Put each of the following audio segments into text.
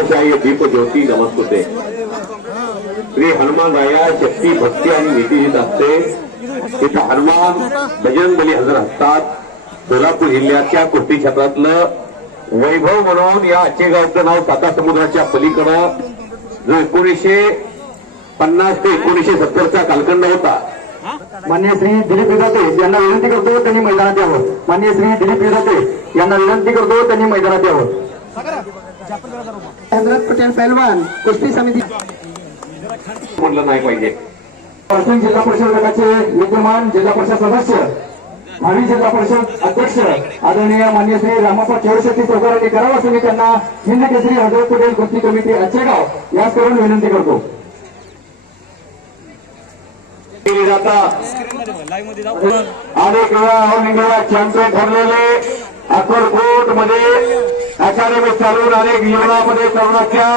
प्रकाशाय दीप ज्योती नमस्तुते. श्री हनुमान राया शक्ती भक्ती आणि नीतीजीत असते. तिथं हनुमान बजरंग बली हजर असतात. सोलापूर जिल्ह्याच्या कुस्ती क्षेत्रातलं वैभव म्हणून या आचेगावचं नाव साता समुद्राच्या पलीकडं जो 1950 ते 1970चा कालखंड होता. मान्य श्री दिलीप विधाते यांना विनंती करतो त्यांनी मैदानात यावं. मान्य श्री दिलीप विधाते यांना विनंती करतो त्यांनी मैदानात यावं. चंद्रत पटेल पहलवान कुस्ती समिती म्हटलं नाही पाहिजे. वाशिम जिल्हा परिषद गटाचे विद्यमान जिल्हा परिषद सदस्य भावी जिल्हा परिषद अध्यक्ष आदरणीय मान्य श्री रामाप्पा चौरशेट्टी चौकारांनी करावं असं मी त्यांना हिंद केसरी हजरत पटेल कुस्ती कमिटी आचेगाव याच करून विनंती करतो. अनेक वेळा ऑल इंडिया चॅम्पियन ठरलेले अक्कलकोट मध्ये अकॅडमी चालून अनेक जीवनामध्ये तरुणाच्या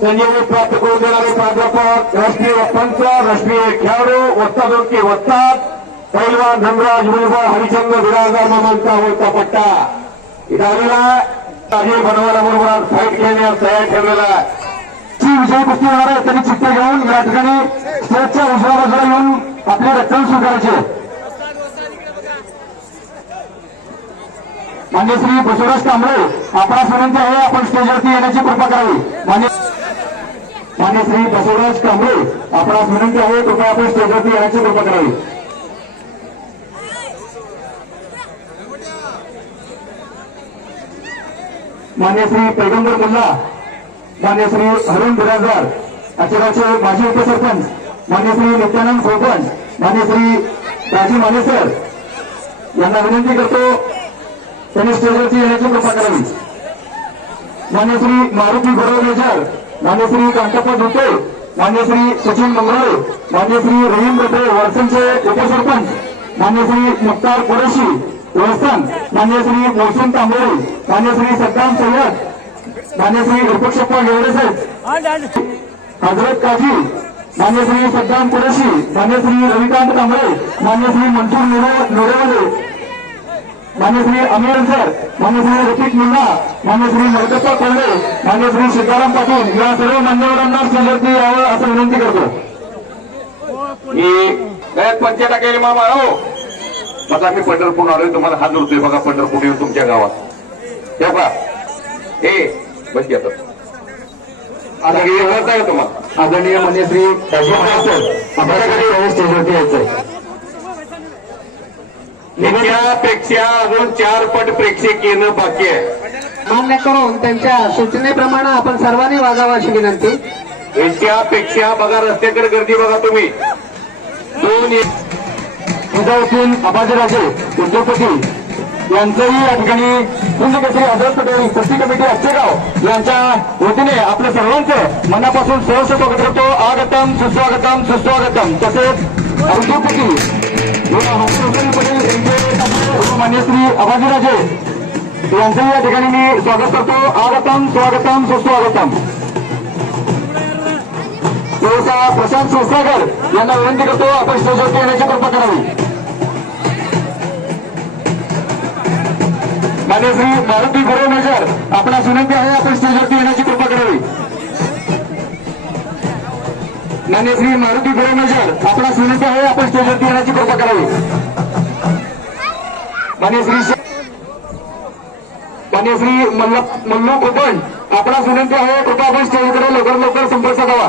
संजीवनी प्राप्त करून देणारे प्राध्यापक, राष्ट्रीय पंच, राष्ट्रीय खेळाडू, वस्तादोरके वस्ताद, पैलवान धनराज मुलबा हरिचंद्र बिराजदार मामांचा होता पट्टा इथं आलेला आहे. बनवायला बरोबर फाईट खेळण्यास तयार ठेवलेला विजय कुस्ती होणार आहे. त्यांनी चित्ते घेऊन या ठिकाणी स्टेजच्या उजव्या बाजूला येऊन आपले रक्षण स्वीकारायचे. मान्य श्री बसवराज कांबळे आपणास विनंती आहे आपण स्टेजवरती येण्याची कृपा करावी. मान्य श्री बसवराज कांबळे आपणास विनंती आहे कृपया आपण स्टेजवरती येण्याची कृपा करावी. मान्य श्री पैगंबर मुल्ला, मान्य श्री हरुण बिराजदार आचेगावचे माजी उपसरपंच, मान्य श्री नित्यानंद सरपंच, मान्य श्री राजीव माने सर यांना विनंती करतो त्यांनी स्टेजवरती येण्याची कृपा करावी. मान्य श्री मारुती गौरव मेजर, मान्य श्री कांताप्पा धुते, मान्य श्री सचिन मंगळे, मान्य श्री रहीम गटे वरसनचे उपसरपंच, मान्य श्री मुख्तार कुरेशी व्यवस्थान, मान्य श्री मोहसिन तांबोळे, मान्य श्री सद्दाम सय्यद, मान्य श्री विपक्षप्पा गेवडे साहेब, हजरत काजी, मान्य श्री सद्दाम कुरेशी, मान्य श्री रविकांत कांबळे, मान्य श्री मंसूर नोरेवाले, मान्य श्री अमीर सर, मान्य श्री रफिक मुल्ला, मान्य श्री मलकप्पा कोल्हे, मान्य श्री सीताराम पाटील या सर्व मान्यवरांना स्टेजवरती यावं असं विनंती करतो. गळ्यात 50 केली मामा हो. आता मी पंढरपूर आलोय तुम्हाला हात जोडतोय बघा. पंढरपूर येऊन तुमच्या गावात तेव्हा हे बस घेतात आता तुम्हाला आदरणीय मान्य श्री आपल्याकडे स्टेजवरती यायचंय. त्याच्यापेक्षा अजून 4 पट प्रेक्षक येणं बाकी आहे. मान्य करून त्यांच्या सूचनेप्रमाणे आपण सर्वांनी वागावं अशी विनंती. याच्यापेक्षा बघा रस्त्याकडे गर्दी बघा तुम्ही. 2 उद्यावरून आबाजीराजे उद्योगपती यांचंही या ठिकाणी हिंद केसरी हजरत पटेल कुस्ती कमिटी आचेगाव यांच्या वतीने आपल्या सर्वांचं मनापासून सहर्ष स्वागत करतो. आगतम सुस्वागतम सुस्वागतम. तसेच उद्योगपती पटेल यांचे मान्य श्री आबाजीराजे यांचंही या ठिकाणी मी स्वागत करतो. आगतम स्वागतम सुस्वागतम. प्रशांत क्षीरसागर यांना विनंती करतो आपण स्टेजवरती येण्याची कृपा करावी. मान्य श्री मारुती गौरव मेजर आपणास विनंती आहे आपण स्टेजवरती येण्याची कृपा करावी. मान्य श्री मारुती गौरव मेजर आपणास विनंती आहे आपण स्टेजवरती येण्याची कृपा करावी. मान्य श्री मल्लू कोपण आपणास विनंती आहे कृपा आपण स्टेजकडे लवकर संपर्क साधावा.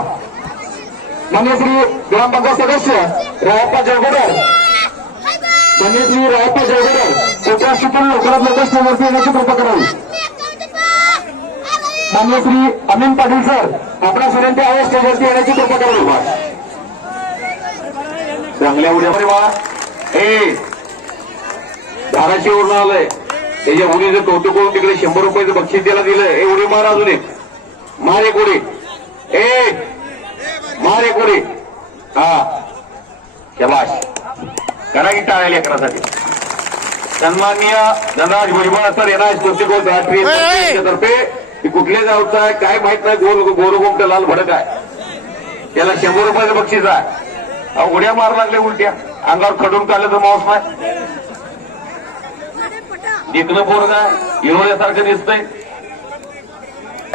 मान्य श्री ग्रामपंचायत सदस्य रायप्पा जयगोडर, मान्य श्री रायप्पा जयगोडर उपस्थितीतून लवकरात स्टेजवरती येण्याची कृपा करावी. मान्य श्री अमीन पाटील सर आपणास विनंती आहे स्टेजवरती येण्याची कृपा करावी. चांगल्या उड्यामध्ये बा हे धाराशिवरून आलंय त्याच्या उडीचं कौतुक करून तिकडे 100 रुपयाचं बक्षीस त्याला दिलं. हे उडी मार अजून एक मार एक उडी मार एक उडी. हा शबाश करा की टाळ्या लेकरासाठी. सन्माननीय धनराज भुजबळ सर यांना कुस्तीकोट राष्ट्रीय तर्फे कुठल्या गावचा आहे काय माहित नाही. गोरगोमट लाल भडक आहे त्याला 100 रुपयाचं बक्षीस आहे. उड्या मार लागले उलट्या अंगावर खडून काढलं तर मांस नाही. दिकणं पोरगा हिरोल्यासारखं दिसतंय.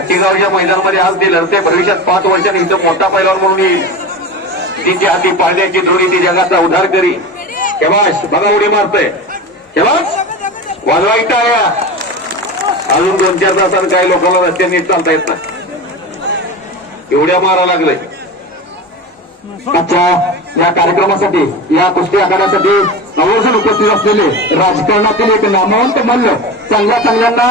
चिगावच्या मैदानामध्ये आज ते लढते, भविष्यात 5 वर्षांनी इथं मोठा पैलवान म्हणून येईल. तिची हाती पाळण्याची जोडी ती जगाचा उद्धार करी. केव्हाच बघा उडी मारतोय, केव्हाच वाजवायचा आहे. अजून 2-4 तासांनी काही लोकांना रस्त्याने चालता येत नाही, एवढ्या मारा लागलंय. आजच्या या कार्यक्रमासाठी, या कुस्ती आखाड्यासाठी आवर्जून उपस्थित असलेले राजकारणातील एक नामवंत मल्ल, चांगल्यांना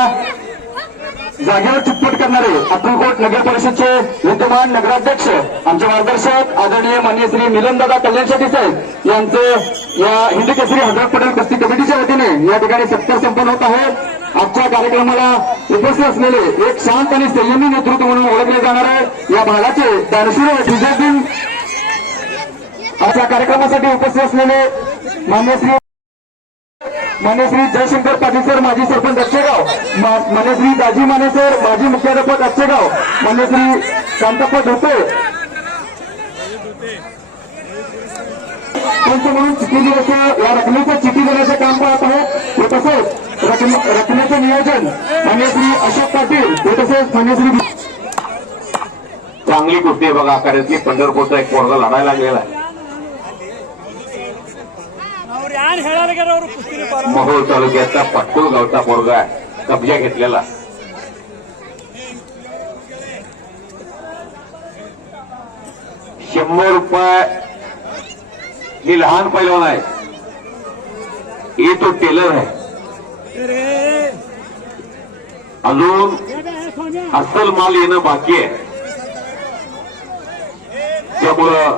जागेवर चितपट करणारे अक्कलकोट नगर परिषदचे विद्यमान नगराध्यक्ष, आमचे मार्गदर्शक आदरणीय माननीय श्री मिलनदादा कल्याण शेट्टी साहेब यांचं या हिंद केसरी हजरत पटेल कुस्ती कमिटीच्या वतीने या ठिकाणी सत्कार संपन्न होत आहे. आजच्या कार्यक्रमाला उपस्थित असलेले एक शांत आणि संयमी नेतृत्व म्हणून ओळखले जाणारे या भागाचे दानशूर फिजाउद्दीन, आजच्या कार्यक्रमासाठी उपस्थित असलेले मान्य श्री जयशंकर पाटील सर, माजी सरपंच अक्षेगाव, मान्य श्री दाजी माने सर, माजी मुख्याध्यापक अक्षेगाव, मान्य श्री शांतप्पा धोते पंच म्हणून चिठ्ठी दिल्याचं, या रकमेचं चिठ्ठी देण्याचं काम पाहत आहे. व तसेच रकमेचं नियोजन मान्य श्री अशोक पाटील, व तसेच मान्य श्री चांगली कुस्ती आहे बघा आखाड्यातली. पंढरपूरचा एक पोरगा लढायला लागलेला आहे. मोहोळ तालुक्याचा पट्टूळ गावचा पोरगा आहे, कब्जा घेतलेला. ₹100 ही लहान पैलवान आहे, हे तो टेलर आहे. अजून अस्सल माल येणं बाकी आहे. त्यामुळं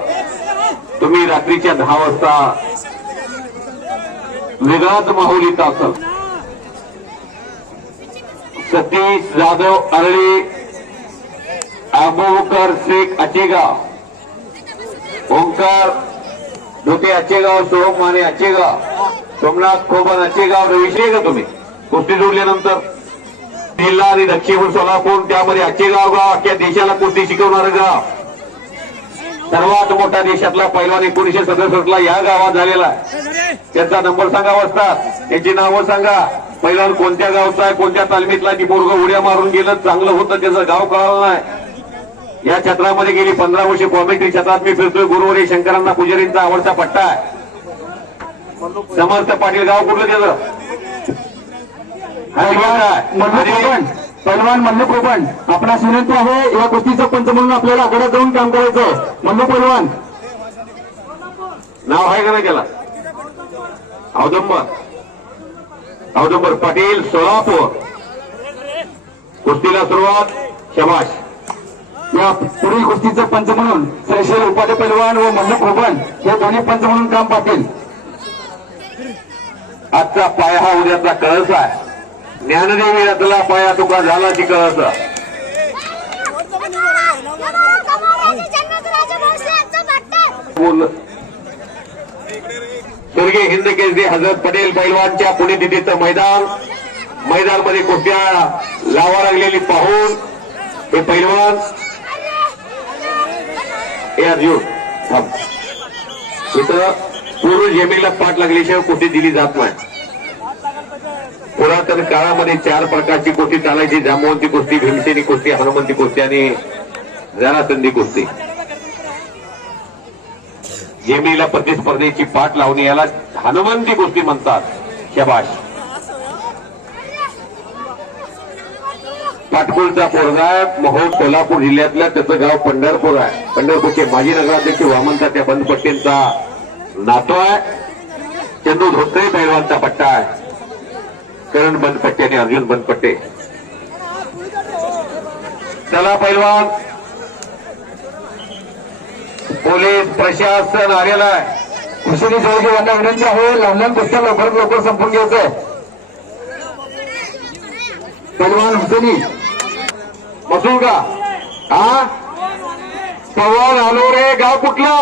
तुम्ही रात्रीच्या 10 वाजता वेगळाच माहोल इथं असेल. सतीश जाधव अरळी, अबूबकर शेख अचेगाव, ओंकार धोते अचेगाव, सोहम माने अचेगाव, सोमनाथ खोबन अचेगाव. विषय का तुम्ही कुस्ती जोडल्यानंतर जिल्हा आणि दक्षिण सोलापूर, त्यामध्ये अचेगाव गाव अख्ख्या देशाला कुस्ती शिकवणारं गाव, सर्वात मोठा देशातला पैलवान 1967ला या गावात झालेला आहे. त्यांचा नंबर सांगा वाजतात, त्यांची नावं सांगा. पैलवान कोणत्या गावचा आहे, कोणत्या तालमीतला, ती पोरगं उड्या मारून गेलं, चांगलं होतं, त्याचं गाव कळालं नाही. या क्षेत्रामध्ये गेली 15 वर्षे कॉमेंट्री क्षेत्रात मी फिरतोय. गुरुवारी शंकरांना पुजारींचा आवडता पट्टा आहे. समर्थ पाटील गाव कुठलं त्याचं? पैलवान मल्लू कोपण, आपणास विनंती आहे या कुस्तीचं पंच म्हणून आपल्याला आखाड्यात जाऊन काम करायचं. मल्लू पैलवान नाव आहे का नाही त्याला? औदंबर पाटील, सोलापूर. कुस्तीला सुरुवात. शबाश. या पुढील कुस्तीचं पंच म्हणून श्रेष्ठ उपाध्याय पैलवान व मल्लू कोपण हे दोन्ही पंच म्हणून काम पाहतील. आजचा पाय हा उद्याचा कळस आहे. ज्ञानदेवी रथला पाया तुका झाला ती कळस. स्वर्गीय हिंद केसरी हजरत पटेल पैलवानच्या पुण्यतिथीचं मैदानमध्ये कुस्त्या लावा लागलेली पाहून हे पैलवान इथं पूर्व जमिनीला पाठ लागल्याशिवाय कुस्ती दिली जात नाही. पुरातन काळामध्ये 4 प्रकारची कुस्ती चालायची: जांबवंती कुस्ती, भीमसेनी कुस्ती, हनुमंती कुस्ती आणि जरासंधी कुस्ती. जमिनीला प्रतिस्पर्धेची पाठ लावणे याला हनुमंती कुस्ती म्हणतात. शबाश. पाटकुळचा पोरगा मोहोळ सोलापूर जिल्ह्यातल्या, त्याचं गाव पंढरपूर आहे. पंढरपूरचे माजी नगराध्यक्ष वामनचा त्या बंदपट्टेंचा नातो आहे. चंदू धोत्रे पैलवानचा पट्टा आहे. करण बंदपट्टे आणि अर्जुन बंदपट्टे. चला पैलवान, पोलीस प्रशासन आलेला आहे. कुशली जोडगे यांना विनंती आहे लहान कुस्त्या लवकरात लवकर संपून घ्यायचंय. पैलवान हुसेनी बसू का? हा पवन आलो रे. गाव कुठला?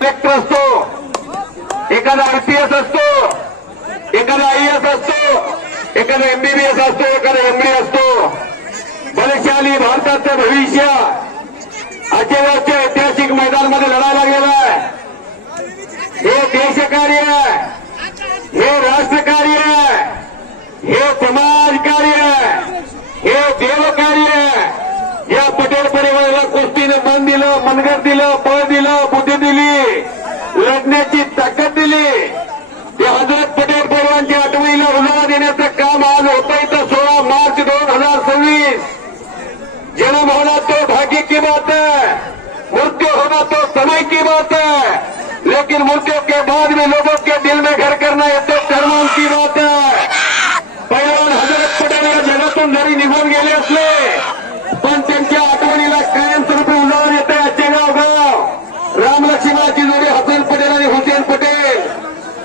कलेक्टर असतो, एखादा RPS असतो, एखादा IAS असतो, एखादा MBBS असतो, एखादा MD असतो. बलशाली भारताचं भविष्य आजच्या ऐतिहासिक मैदानामध्ये लढायला लागलेलं आहे. हे देशकार्य आहे, हे राष्ट्रकार्य आहे, हे समाजकार्य आहे, हे देवकार्य देण्याचं काम आज होतंय तर 16 मार्च 2026 जन्म होना तो भाग्य की बात है, मृत्यु होना तो समय की बात है, लेकिन मृत्यु के बाद भी लोगों के दिल में घर करना ये तो कर्मों की बात है। पैलवान हजरत पटेल या जगातून जरी निघून गेले असले पण त्यांच्या आठवणीला कायमस्वरूपी उजाळून येते आचेगाव गाव। रामलक्ष्मणाची जोडी हसन पटेल आणि हुसेन पटेल,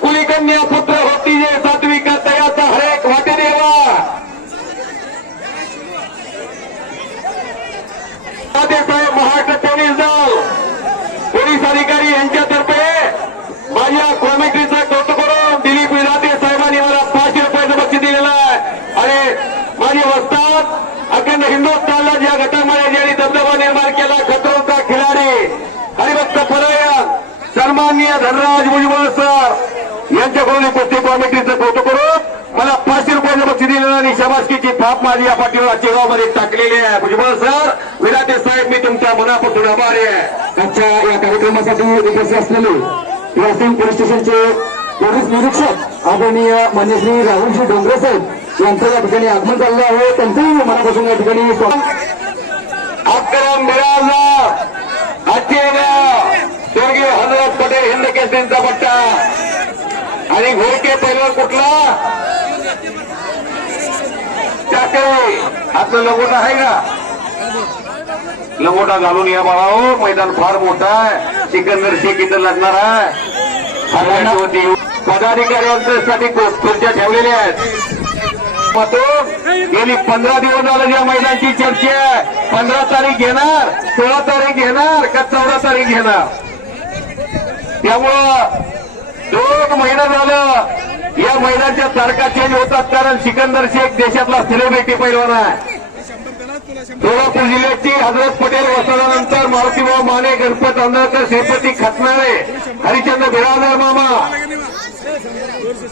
कुलीकन्या पुत्र होती जे सात्विका तयाचा हरेक वाटे देवा। साहेब महाराष्ट्र पोलीस दल पोलीस अधिकारी यांच्यातर्फे माझ्या कॉमेंट्रीचं कौतुक करून दिलीप विधाते साहेबांनी मला 500 रुपयाचं बक्षीस दिलेलं आहे। आणि माझी वस्ताद अखंड हिंदुस्थानला ज्या गटामध्ये ज्यांनी दबदबा निर्माण केला, खतरों का खिलाडी हरिभक्त परायण सन्माननीय धनराज भुजबळ सर यांच्याकडून कुस्ती कॉमेंट्रीचं कौतुक करून मला 500 रुपयाचं बक्षीस दिलेलं आणि शाबासकीची थाप माझी या पाठीवर आचेगावमध्ये टाकलेली आहे। भुजबळ सर, विधाते साहेब, मी तुमच्या मनापासून आभारी आहे। आजच्या या कार्यक्रमासाठी उपस्थित असलेले यासिंग पोलीस स्टेशनचे पोलीस निरीक्षक आदरणीय मान्य श्री राहुलजी डोंगरे साहेब यांचं या ठिकाणी आगमन झालेलं आहे। त्यांचंही मनापासून या ठिकाणी अकरम बिराजदार आचेगाव स्वर्गीय हजरत पटेल हिंद केसरींचा पट्टा आणि घोडके पैलवान कुठला टाकळे आपलं लंगोटा आहे का? लंगोटा घालून या बाळाओ, मैदान फार मोठं आहे। सिकंदर शेख इथं लढणार आहे। पदाधिकाऱ्यांसाठी खुर्च्या ठेवलेल्या आहेत। गेली 15 दिवस झालं या मैदानाची चर्चा आहे। 15 तारीख घेणार, 16 तारीख घेणार का 14 तारीख घेणार? त्यामुळं 2 महिना झालं या मैदानाच्या तारखा चेंज होतात, कारण सिकंदर शेख देशातला सेलिब्रिटी पैलवान आहे। सोलापूर जिल्ह्याची हजरत पटेल वसाहतानंतर मारुतीभाऊ माने, गणपत आंधळकर, श्रीपती खतनाळे, हरिचंद्र बिराजदार मामा,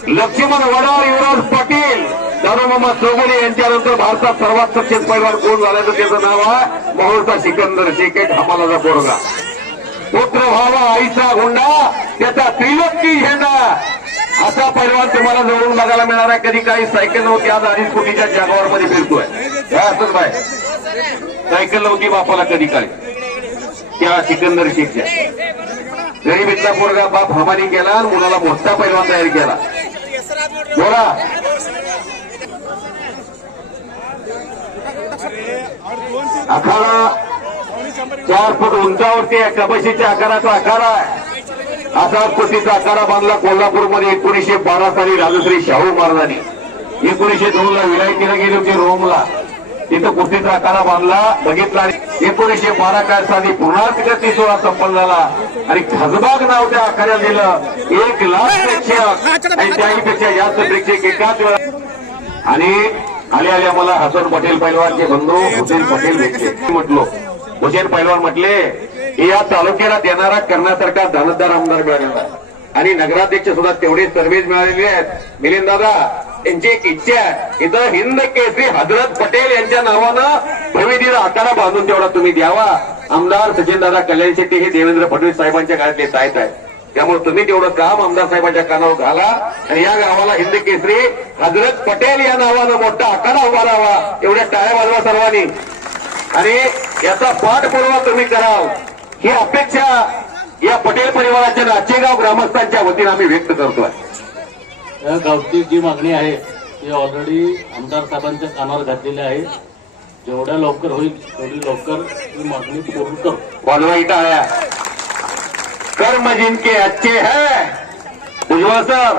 लक्ष्मण वडार, युवराज पाटील, दारूमामा चौगुले यांच्यानंतर भारतात सर्वात सक्षम पैलवान कोण झाल्याचं त्याचं नाव आहे मोहोळचा सिकंदर शेख, एक हमालाचा पोरगा। पुत्र व्हावा आईचा गुंडा, त्याचा त्रिलोकी झेंडा असा पैलवान तुम्हाला जवळून बघायला मिळणार आहे। कधी काही सायकल नव्हती, आज 2.5 कोटीच्या जागावर मध्ये फिरतोय। असंच बाय सायकल नव्हती बापाला कधी काळी त्या सिकंदर शेखच्या। गरीबीतला पोरगा बाप हमाली केला आणि मुलाला मोठा पैलवान तयार केला। बोला आखाडा 4 फूट उंचावरती कबशीच्या आकाराचा आखाडा आहे। असा कुस्तीचा आखाडा बांधला कोल्हापूरमध्ये 1912 साली राजश्री शाहू महाराजांनी। 1902 ला विलायतीला गेले होते रोमला, तिथं कुस्तीचा आखाडा बांधला, बघितला। 1912 साली पुन्हा तिथे 30 सोहळा संपन्न झाला आणि खासबाग नाव त्या आखाड्याला दिलं। 1 लाख प्रेक्षक आणि त्याहीपेक्षा जास्त प्रेक्षक एकाच वेळा। आणि आल्या मला हसन पटेल पैलवानचे बंधू हुसेन पटेल भेटले। म्हटलो हुसेन पैलवान म्हटले या तालुक्याला देणारा करण्यासारखा दानतदार आमदार मिळालेला आणि नगराध्यक्ष सुद्धा तेवढे सर्व्हिस मिळालेले आहेत। मिलिंद दादा यांची एक इच्छा आहे, इथं हिंद केसरी हजरत पटेल यांच्या नावानं प्रविधीला आखाडा बांधून तेवढा तुम्ही द्यावा। आमदार सचिन दादा कल्याण शेट्टी हे देवेंद्र फडणवीस साहेबांच्या काळातले साहेब आहेत, त्यामुळे तुम्ही तेवढं काम आमदार साहेबांच्या कानावर घाला आणि या गावाला हिंद केसरी हजरत पटेल या नावानं मोठा आखाडा उभा राहावा। एवढ्या टाळ्या वाजवा सर्वांनी आणि याचा पाठपुरावा तुम्ही कराल ही अपेक्षा या पटेल परिवाराच्या आचेगाव ग्रामस्थांच्या वतीनं आम्ही व्यक्त करतोय। या गावची जी मागणी आहे ती ऑलरेडी आमदार साहेबांच्या कानावर घातलेली आहे। जेवढ्या लवकर होईल तेवढी लवकर ही मागणी पूर्ण करू। वाजवाई टाळ्या। कर्म जिनके अच्छे है भुजबळ सर,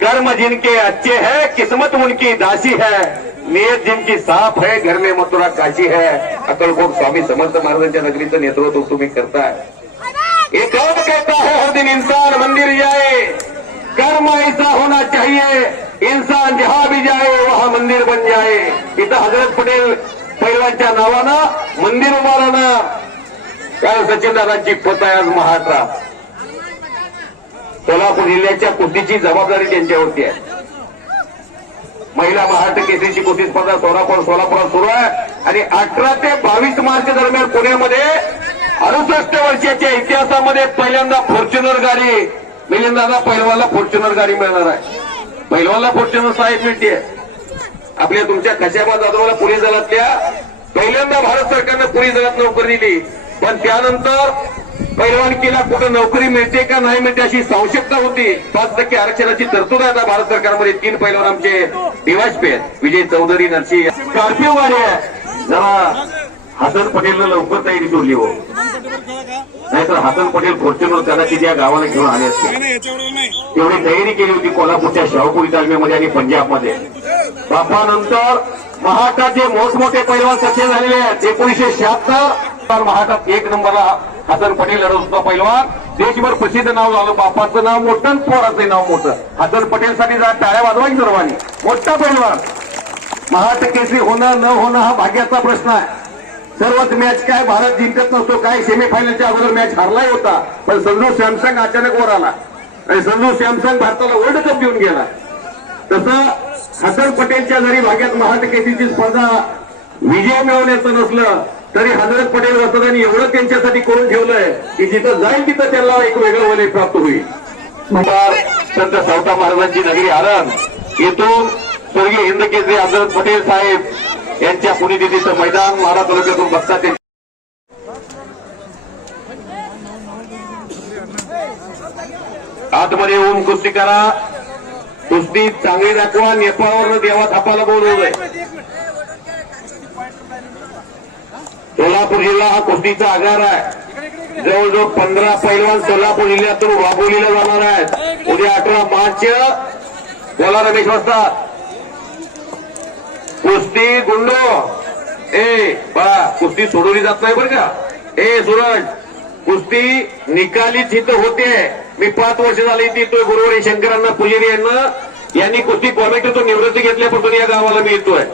कर्म जिनके अच्छे है किस्मत उनकी दासी है, नियत जिनकी साफ है घर में मथुरा काशी है। अक्कलकोट स्वामी समर्थ महाराजांच्या नगरीचं नेतृत्व तुम्ही करताय। एक कौन कहता है हर दिन इंसान मंदिर जाए, कर्म ऐसा होना चाहिए इंसान जहां भी जाए वहां मंदिर बन जाए। इथं हजरत पटेल पैलवानच्या नावानं मंदिर उभारणार, कारण सचिनदादांची पत आहे आज महाराष्ट्रात। सोलापूर जिल्ह्याच्या कुस्तीची जबाबदारी त्यांच्यावरती आहे। महिला महाराष्ट्र केसरीची कुस्ती स्पर्धा सोलापुरात सुरू आहे आणि 18 ते 22 मार्च दरम्यान पुण्यामध्ये 68 वर्षाच्या इतिहासामध्ये पहिल्यांदा फॉर्च्युनर गाडी मिलिंद दादा पैलवानला फॉर्च्युनर गाडी मिळणार आहे। पैलवानला फॉर्च्युनर साहेब मिळते आपल्या तुमच्या खशाबा जाधवला पोलीस दलातल्या पहिल्यांदा भारत सरकारनं पोलीस दलात नोकरी दिली, पण त्यानंतर पैलवानकीला कुठं नोकरी मिळते का नाही मिळते अशी संशयता होती. 5% आरक्षणाची तरतूद आहे आता भारत सरकारमध्ये. 3 पैलवान आमचे डिवायस आहेत, विजय चौधरी, नरसी. स्कॉर्पिओ गाडी आहे. जरा हसन पटेलला लवकर तयारी सोडली हो, नाहीतर हसन पटेल फॉर्च्युनर कदाचित या गावाला घेऊन आले असते. तेवढी तयारी केली होती कोल्हापूरच्या शाहूपुरी तालमीमध्ये आणि पंजाबमध्ये. बापानंतर महाराष्ट्राचे मोठमोठे पैलवान सक्सेस झालेले आहेत. 1976 महाराष्ट्रात 1 नंबरला हसन पटेल लढत होता पैलवान. देशभर प्रसिद्ध नाव झालं. बापाचं नाव मोठं, पोराचं नाव मोठं. हसन पटेलसाठी जरा टाळ्या वाजवायची सर्वांनी. मोठा पैलवान. महाराष्ट्र केसरी होणं न होणं हा भाग्याचा प्रश्न आहे. सर्वच मॅच काय भारत जिंकत नसतो, काय सेमीफायनलच्या अगोदर मॅच हरलाही होता, पण संजू सॅमसंग अचानक वर आला आणि संजू सॅमसंग भारताला वर्ल्ड कप देऊन गेला. तसं हसन पटेलच्या जरी भाग्यात महाराष्ट्र केसरीची स्पर्धा विजय मिळवण्याचं नसलं तरी हजरत पटेल वसदांनी एवढं त्यांच्यासाठी करून ठेवलंय की जिथं जाईल तिथं त्यांना एक वेगळं वलय प्राप्त होईल. संत सावता महाराजांची नगरी आरण येथून स्वर्गीय हिंद केसरी हजरत पटेल साहेब यांच्या पुण्यतिथीचं मैदान माढा तालुक्यातून बघतात. आतमध्ये येऊन कुस्ती करा, कुस्ती चांगली दाखवा. नेपाळवरनं देवा थापाला बोलवलंय. सोलापूर जिल्हा हा कुस्तीचा आगार आहे. जवळजवळ 15 पैलवान सोलापूर जिल्ह्यातून वाघोलीला जाणार आहेत. उद्या 18 मार्च बोला रमेश वाजता कुस्ती गुंडो. बा कुस्ती सोडवली जात नाही बरं का. सूरज, कुस्ती निकालीच इथं होते. मी 5 वर्ष झाली येतोय. गुरुवारी शंकरांना पुजारी यांनी कुस्ती कॉमेंटून निवृत्ती घेतल्यापासून या गावाला मी येतोय.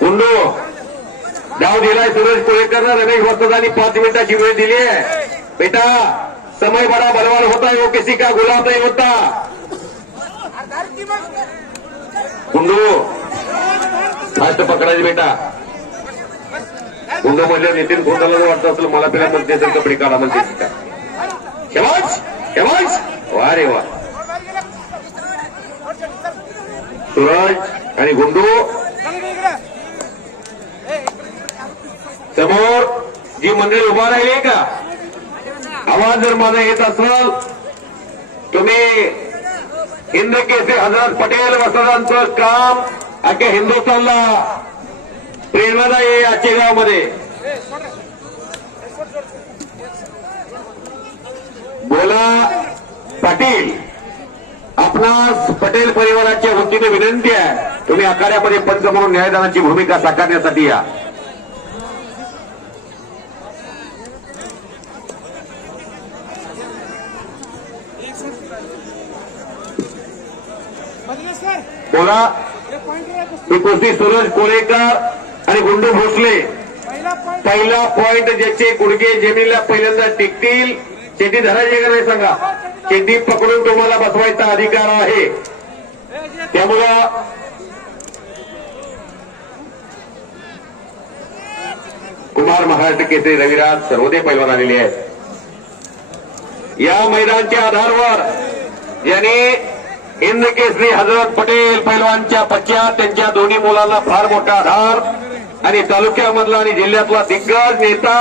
गुंडो डाव दिलाय सूरज कोळेकरनं. रमेश वस्तदानी 5 मिनिटाची वेळ दिली आहे. बेटा समय बडा बलवान होता है, वो किसी का गुलाम नहीं होता. गुंडू फास्ट पकडायची बेटा. गुंडू म्हणल्यावर नितीन खोंडाला वाटतं असेल मला पेला म्हणते तर कपडे काढा म्हणते का. शबाश शबाश, वा रे वा. सूरज आणि गुंडू समोर जी मंडळी उभा राहिली का. आवाज जर माझा येत असेल, तुम्ही हिंद केसरी हजरत पटेल वसदांचं काम अख्ख्या हिंदुस्थानला प्रेरणादायी आहे. आचेगावमध्ये बोला पाटील, आपणास पटेल परिवाराच्या वतीने विनंती आहे, तुम्ही आखाड्यामध्ये पंच म्हणून न्यायदानाची भूमिका साकारण्यासाठी या. बोला ही कुस्ती सूरज कोळेकर आणि गुंडू भोसले. पहिला पॉइंट ज्याचे गुडघे जमिनीला पहिल्यांदा टिकतील, चेटी धरायची का नाही सांगा. चेटी पकडून तुम्हाला बसवायचा अधिकार आहे. त्यामुळं कुमार महाराष्ट्र केसरी रविराज सर्वोदय पैलवान आलेले आहेत. या मैदानाच्या आधारावर ज्यांनी हिंद केसरी हजरत पटेल पैलवानच्या पश्चात त्यांच्या दोन्ही मुलांना फार मोठा आधार आणि तालुक्यामधला आणि जिल्ह्यातला दिग्गज नेता,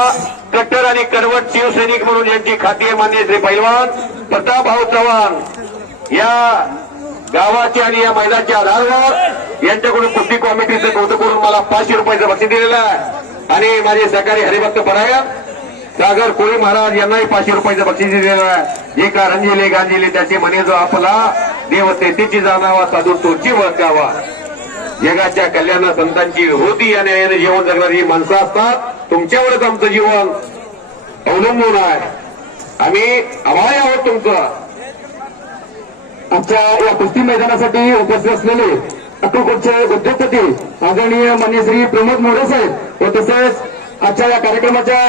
कट्टर आणि कडवट शिवसैनिक म्हणून यांची खाती आहे मान्य श्री पैलवान प्रतापभाऊ चव्हाण. या गावाचे आणि या मैदानाच्या आधारावर यांच्याकडून कुस्ती कमिटीचं कौतुक करून मला 500 रुपयाचं बक्षीस दिलेलं आहे. आणि माझे सहकारी हरिभक्त परायण सागर कोळी महाराज यांनाही 500 रुपयाचं बक्षीस दिलेलं आहे. जे का रंजिले गांजिले त्याचे म्हणे जो आपला देव तेथीची जाणावा, साधू तोची वळखावा. जगाच्या कल्याण संतांची होती आणि याने जीवन जगणारी माणसं असतात. तुमच्यावरच आमचं जीवन अवलंबून आहे. आम्ही आभारी आहोत तुमचं. आजच्या या कुस्ती मैदानासाठी उपस्थित असलेले अक्कलकोटचे उद्योगपती आदरणीय मान्य श्री प्रमोद मोरे साहेब व तसेच आजच्या या कार्यक्रमाच्या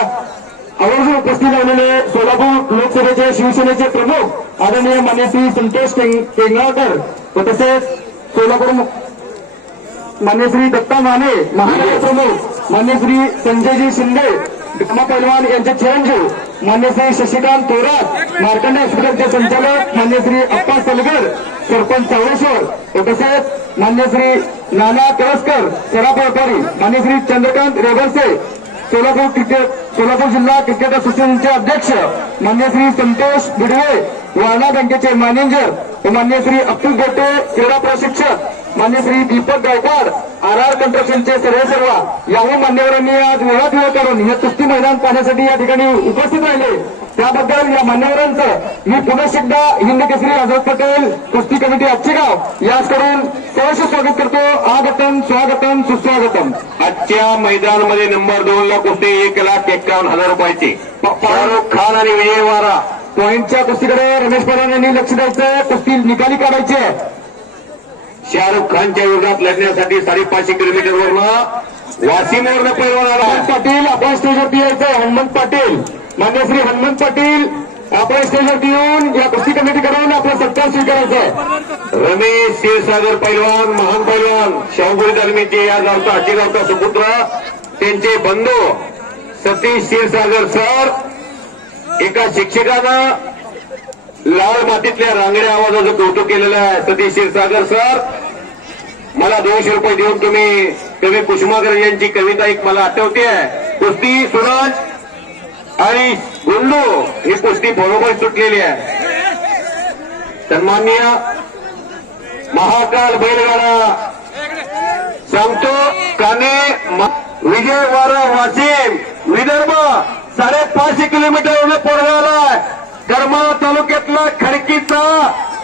आवर्जून उपस्थित राहिलेले सोलापूर लोकसभेचे शिवसेनेचे प्रमुख आदरणीय मान्य श्री संतोष टेंगळकर व तसेच सोलापूर मान्य श्री दत्ता माने महाराष्ट्र प्रमुख मान्य श्री संजयजी शिंदे ग्रामा पैलवान यांचे चिरंजीव मान्य श्री शशिकांत थोरात मार्कंड हॉस्पिटलचे संचालक मान्य श्री अप्पा सलगर सरपंच सावळेश्वर व तसेच मान्य श्री नाना कळसकर सराफ व्यापारी मान्य श्री चंद्रकांत रेवरसे सोलापूर जिल्हा क्रिकेट असोसिएशनचे अध्यक्ष मान्य श्री संतोष बिडवे वारणा बँकेचे मॅनेजर व मान्य श्री अब्दुल गोटे क्रीडा प्रशिक्षक मान्य श्री दीपक गायकवाड RR कंस्ट्रक्शनचे सर्व याही मान्यवरांनी आज वेळात वेळ करून हे कुस्ती मैदान पाहण्यासाठी या ठिकाणी उपस्थित राहिले त्याबद्दल या मान्यवरांचं मी पुनश एकदा हिंद केसरी आझाद पटेल कुस्ती कमिटी आजचेगाव याचकडून सहर्ष स्वागत करतो. आगतम स्वागतम सुस्वागतम. आजच्या मैदानामध्ये नंबर 2 ला कुस्ती 1,51,000 रुपयाची शाहरुख खान आणि विजय वारा पॉईंटच्या कुस्तीकडे रमेश पवार यांनी लक्ष द्यायचं. कुस्ती निकाली काढायची आहे. शाहरुख खानच्या विरोधात लढण्यासाठी 550 किलोमीटरवरनं वाशिमवरनं पैलवान आला. हनुमंत पाटील आपण स्टेजवरती यायचं. हनुमंत पाटील मान्य श्री हनुमंत पाटील आपण स्टेजवरती येऊन या कुस्ती कमिटीकडून आपला सत्कार स्वीकारायचा आहे. रमेश क्षीरसागर पैलवान महान पैलवान शाहूपुरी तालमीचे या गावचा आचेगावचा सुपुत्र त्यांचे बंधू सतीश क्षीरसागर सर एका शिक्षकानं लाल मातीतल्या रांगड्या आवाजाचं कौतुक केलेलं आहे. सतीश क्षीरसागर सर मला 200 रुपये देऊन तुम्ही कवी कुसुमाग्रज यांची कविता एक मला आठवते आहे. कुस्ती सूरज आणि गुंडू ही कुस्ती बरोबर सुटलेली आहे. सन्माननीय महाकाल बैलगाडा सांगतो काने विजय वारा वाशिम विदर्भ 550 किलोमीटरवरून पोरगाला करमाळा तालुक्यातला खडकीचा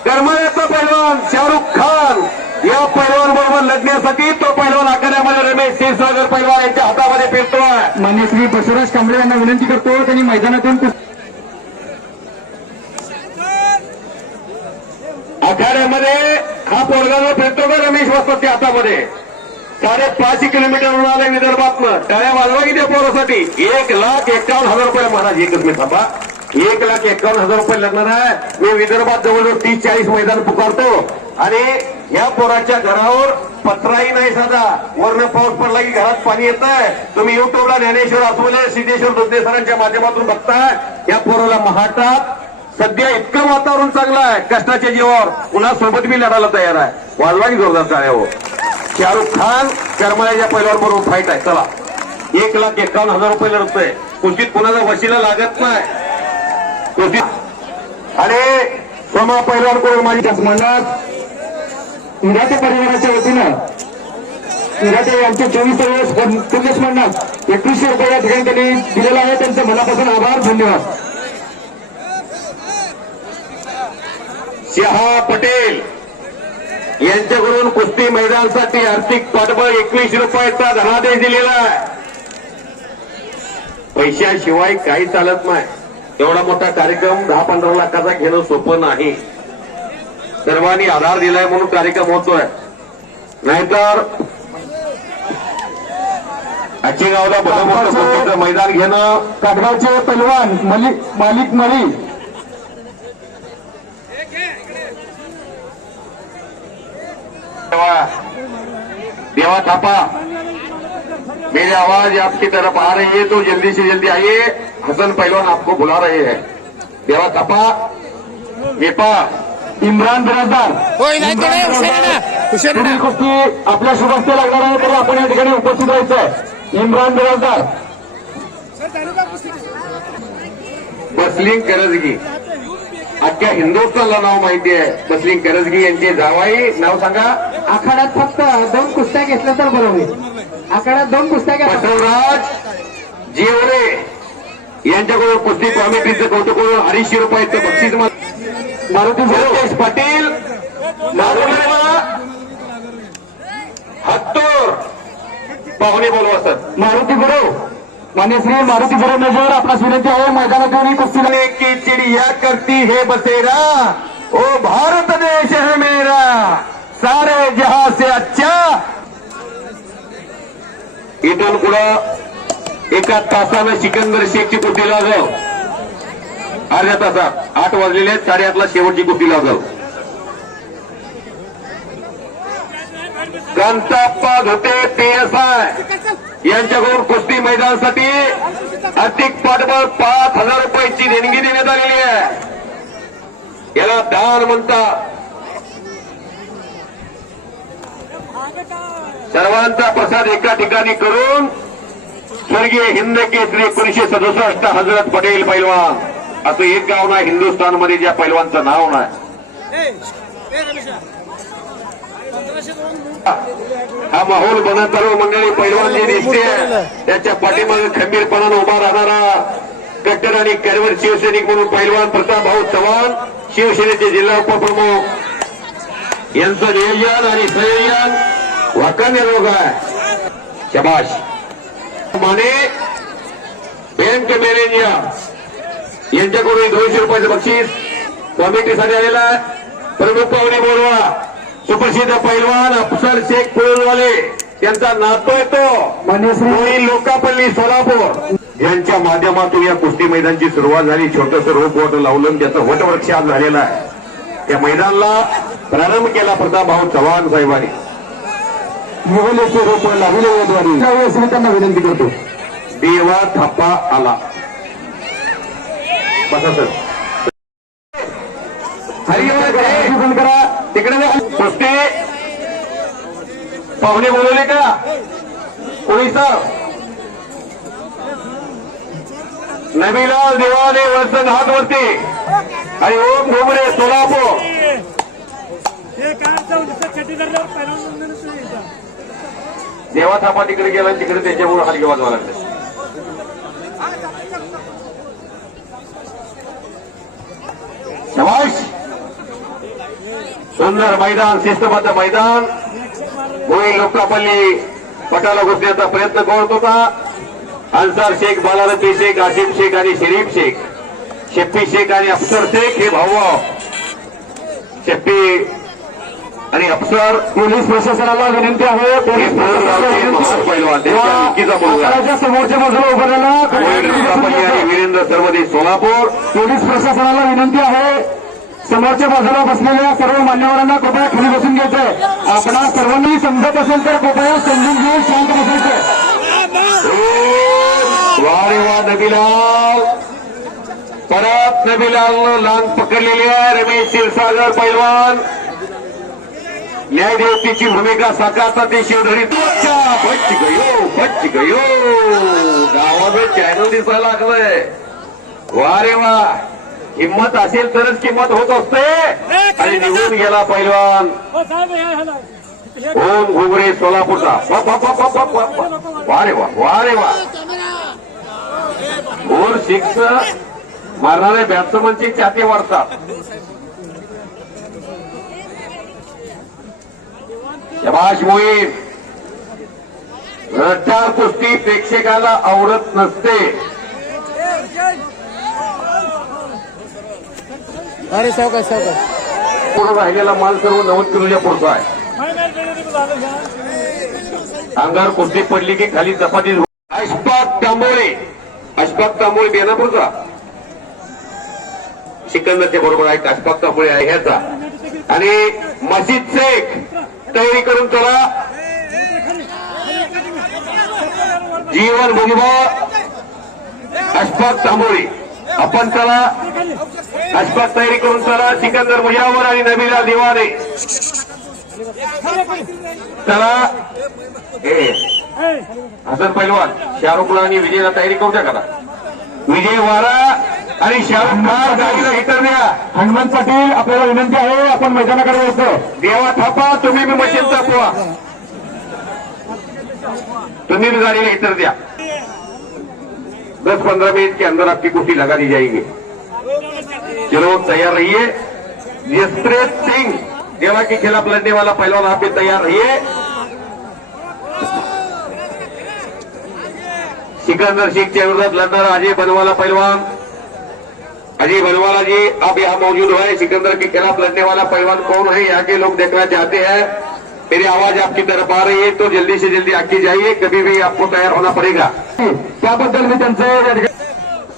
करमाळ्याचा पैलवान शाहरुख खान या पैलवान बरोबर लढण्यासाठी तो पैलवान आखाड्यामध्ये रमेश क्षीरसागर पैलवान यांच्या हातामध्ये फिरतोय. मान्य श्री बसवराज कांबळे यांना विनंती करतो त्यांनी मैदानातून आखाड्यामध्ये हा पोरगाला फिरतो का रमेश वस्ताच्या हातामध्ये 550 किलोमीटरवरून आले विदर्भातनं. टाळ्या वाजवा की त्या पोरासाठी 1,51,000 रुपये महाराज एकच मी थांबा 1,51,000 रुपये लागणार आहे. मी विदर्भात जवळजवळ 30-40 मैदान पुकारतो आणि या पोराच्या घरावर पत्राही नाही साधा. वरनं पाऊस पडला की घरात पाणी येत आहे. तुम्ही युट्यूबला ज्ञानेश्वर आसवले सिद्धेश्वर दुधे सरांच्या माध्यमातून बघताय. या पोराला महाटात सध्या इतकं वातावरण चांगलं आहे कष्टाच्या जीवावर पुन्हा सोबत बी लढायला तयार आहे. वाजवा की जोरदार टाळ्या हो. शाहरुख खान करमाळ्याच्या पैलवानबरोबर फाईट आहे. चला 1,51,000 रुपये लढतोय. कुस्तीत कुणाचा वशिला लागत नाही. कुस्तीत आणि सोमा पैलवान करून माझी मनात निराटे परिवाराच्या वतीनं निराटे यांचे 24 वर्ष पुण्य स्मरणात 2100 रुपये या ठिकाणी त्यांनी दिलेला आहे. त्यांचे मनापासून आभार. धन्यवाद. शहा पटेल यांच्याकडून कुस्ती मैदानासाठी आर्थिक पाठबळ 21 रुपयाचा धनादेश दिलेला आहे. पैशाशिवाय काही चालत नाही. एवढा मोठा कार्यक्रम 10-15 लाखाचा घेणं सोपं नाही. सर्वांनी आधार दिलाय म्हणून कार्यक्रम होतोय. नाहीतर आचेगावला भलं मोठं कुस्तीचं मैदान घेणं. काटगावचे पैलवान मालिक मळी देवा थापा मेरी आवाज आपकी तरफ आ रही है तो जल्दी से जल्दी आइए. हसन पहलवान आपको बुला रहे हैं. देवा थापा नेपा इम्रान बिराजदार पुढील कुस्ती आपल्या शुभ हस्ते लागणार आहे तर आपण या ठिकाणी उपस्थित राहायचं. इम्रान बिराजदार बसलिंग करजगी अख्ख्या हिंदुस्थानला नाव माहिती आहे. बसलिंग करजगी यांचे जावाई नाव सांगा. आखाड्यात फक्त 2 कुस्त्या घेतल्या तर बरं होईल. आखाड्यात 2 कुस्त्या घ्या. बसवराज जिवरे यांच्याकडून कुस्ती कमिटीचं कौतुक करून 250 रुपयाचं बक्षीस. मारुती सुरेश पाटील हत्तूर पाहुणे बोलवा सर. मारुती गुरु मान्य श्री मारुती गुरु मेजर आपणास विनंती आहे मैदानातून ही कुस्ती की चिड़िया करती है बसेरा ओ भारत देश है मेरा सारे जहां से अच्छा. इथून पुढं 1 तासानं सिकंदर शेखची कुस्ती लागव. अर्ध्या तासात 8 वाजलेले 8:30ला शेवटची कुस्ती लागव. कांताप्पा धोते PSI यांच्याकडून कुस्ती मैदानासाठी आर्थिक पाठबळ 5,000 रुपयाची देणगी देण्यात आलेली आहे. याला दान म्हणतात. सर्वांचा प्रसाद एका ठिकाणी करून स्वर्गीय हिंद केसरी 1967 हजरत पटेल पैलवान असं एक गाव नाही हिंदुस्थानमध्ये ज्या पैलवानचं नाव नाही. हा माहोल बनत सर्व मंडळी पैलवान जे दिसते त्याच्या पाठीमागे खंबीरपणानं उभा राहणारा कट्टर आणि कॅरवर शिवसैनिक म्हणून पैलवान प्रताप भाऊ चव्हाण शिवसेनेचे जिल्हा उपप्रमुख यांचं नियोजन आणि संयोजन वाकान्य लोक आहे. शबाश. माने बँक मॅनेजर यांच्याकडून 200 रुपयाचं बक्षीस कमिटीसाठी आलेला आहे. प्रमुख पाहुणे बोलवा सुप्रसिद्ध पैलवान अफसर शेख पुळवाले यांचा नातो येतो मान्यश्री लोकापल्ली सोलापूर यांच्या माध्यमातून या कुस्ती मैदानाची सुरुवात झाली. छोटंसं रोप वॉटर लावलं त्याचं वटवृक्ष आज झालेला आहे. त्या मैदानाला प्रारंभ केला प्रताप भाऊ चव्हाण साहेबांनी. रोप लागले त्यावेळेस मी त्यांना विनंती करतो. देवा थापा आला बसा सर. हरिओम करा तिकडे कुस्ती पाहुणे बोलवले का कोणी सर? नबीलाल देवाने वर्षण हात वरती. हरिओम घोमरे सोलापूर. देवा थापा तिकडे गेला तिकडे त्याच्यामुळे हलके वाजवा लागले. शबाश. सुंदर मैदान शिस्तबद्ध मैदान. मुळे लोकापल्ली पटाला घुसण्याचा प्रयत्न करत होता. अन्सार शेख बालारती शेख आसिफ शेख आणि शरीफ शेख शेप्पी शेख आणि अफसर शेख हे भाऊ शेप्पी आणि अफसर. पोलीस प्रशासनाला विनंती आहे. पोलीस समोरच्या बाजूला उभारलेला आणि वीरेंद्र सर्वदे सोलापूर. पोलीस प्रशासनाला विनंती आहे समोरच्या बाजूला बसलेल्या सर्व मान्यवरांना कृपया खाली बसून घ्यायचंय. आपणा सर्वांनी समजत असेल तर कृपया समजून घेऊन शांत बसायचं. वारे वा नबीलाल. परत नबीलालनं लांब पकडलेली आहे. रमेश क्षीरसागर पैलवान न्यायदेवतेची भूमिका साकारतात. ते शिवधरी बच गयो गावाचं चॅनल दिसायला लागलंय. वा रे वा. हिंमत असेल तरच किंमत होत असते. आणि निघून गेला पैलवान ओम घुगरे सोलापूरचा. वा रे वा वा रे वा. 4 6 मारणारे बॅट्समनची छाती वाढतात. शबाश मोहीम. रट्टार कुस्ती प्रेक्षकाला आवडत नसते. अरे सावकाश पुढे राहिलेला माल सर्व 90 किलोच्या पुढचा आहे. अंगावर कुस्ती पडली की खाली चपाती. अशफाक तांबोळे बेनापूरचा सिकंदरच्या बरोबर आहे. अशफाक तांबोळे आहे ह्याचा. आणि मशीद शेख तयारी करून चला. जीवन भुजबळ अशफाक तांबोळी. आपण चला अशफाक तयारी करून चला. सिकंदर मुजावर आणि नबीला दिवाने चला. हसन पैलवान शाहरुखला आणि विजयला तयारी करू द्या करा. विजय वारा आणि शाहरुख खान गाडीला हिटर द्या. हनुमान पाटील आपल्याला विनंती आहे आपण मैदानाकडे जायचं. देवा थापा तुम्ही भी मशीन तापवा. तुम्ही भी गाड़ी हिटर दिया. 10-15 मिनट के अंदर आपकी कुर्सी लगा दी जाएगी. चलो तैयार रहिए. जसप्रीत सिंह देवा के खिलाफ लड़ने वाला पहलवान आप भी तैयार रहिए. सिकंदर शेख के विरुद्ध लड़ना अजय बनवाला पहलवान. अजय बनवाला जी आप यहाँ मौजूद है. सिकंदर के खिलाफ लड़ने वाला पहलवान कौन है यहाँ के लोग देखना चाहते हैं. मेरी आवाज आपकी तरफ आ रही है तो जल्दी से जल्दी आके जाइए. कभी भी आपको तैयार होना पड़ेगा. त्याबद्दल मी त्यांचं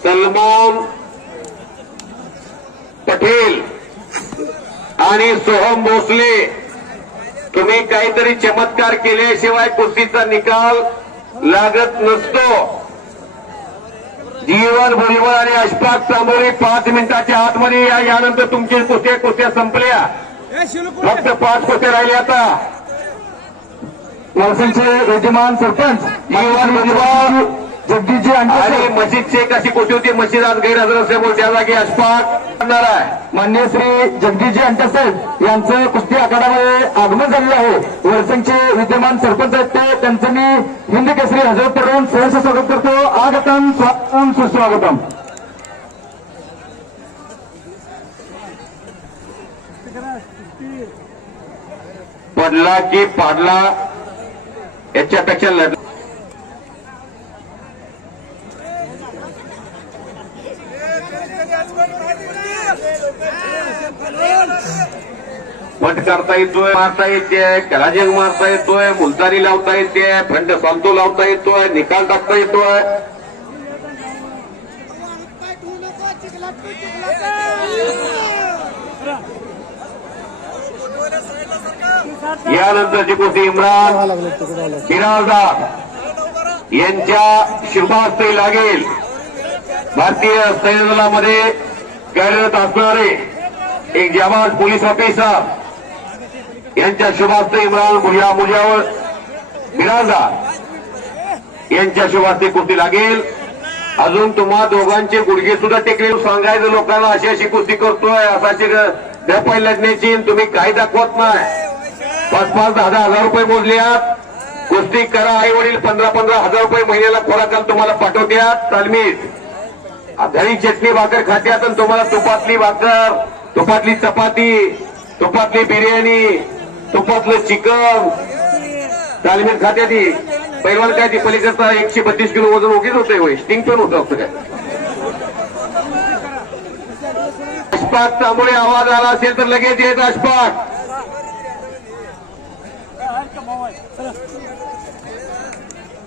सलमान पटेल आणि सोहम भोसले तुम्ही काहीतरी चमत्कार केल्याशिवाय कुस्तीचा निकाल लागत नसतो. जीवन भुजबळ आणि अशफाक तांबोळी 5 मिनिटाच्या आतमध्ये यानंतर तुमची कुस्त्या संपल्या. फक्त 5 कुस्त्या राहिल्या आता. वरसंगचे विद्यमान सरपंच जीवन भुजबळ जगदीशजी आणि अंटे मशीदची एक अशी कुस्ती होती. मशीद आज गैरहजर असल्यामुळे त्या जागी अशफाक करणार आहे. मान्य श्री जगदीशजी अंटे साहेब यांचं कुस्ती आखाड्यामध्ये आगमन झालेलं आहे. वरसंगचे विद्यमान सरपंच आहेत ते त्यांचं मी हिंद केसरी हजर करून सहर्ष स्वागत करतो. आगतम स्वागतम सुस्वागतम. पडला की पाडला याच्यापेक्षा लढ पट करता येतोय, मारता येते, कलाजंग मारता येतोय, मुलतारी लावता येते, फ्रंट साल्तो लावता येतोय, निकाल टाकता येतोय. यानंतरची कुस्ती इम्रान बिराजदार यांच्या शुभास्ते लागेल. भारतीय सैन्य दलामध्ये कार्यरत असणारे एक जवान पोलीस ऑफिसर यांच्या शुभास्ते इम्रान मुजावर बिराजदार यांच्या शुभास्ते कुस्ती लागेल. अजून तुम्हा दोघांचे गुडघे सुद्धा टेकले. सांगायचं लोकांना अशी अशी कुस्ती करतोय, असाची धपाई लढण्याची, तुम्ही काही दाखवत नाही. 5-5, 10-10 हजार रुपये मोजल्यात. कुस्ती करा. आई वडील 15-15 हजार रुपये महिन्याला खोराकाला तुम्हाला पाठवत्यात. तालमीत घरी चटणी भाकर खात्यात आणि तुम्हाला तुपातली भाकर, तुपातली चपाती, तुपातली बिर्याणी, तुपातलं चिकन तालमीत खात्यात. पैलवान काय ती पलीकडचा 132 किलो वजन उगीच होतंय होय, स्टिंग पण होतं असतं काय. अशफाक तांबोळे आवाज आला असेल तर लगेच येत अशफाक.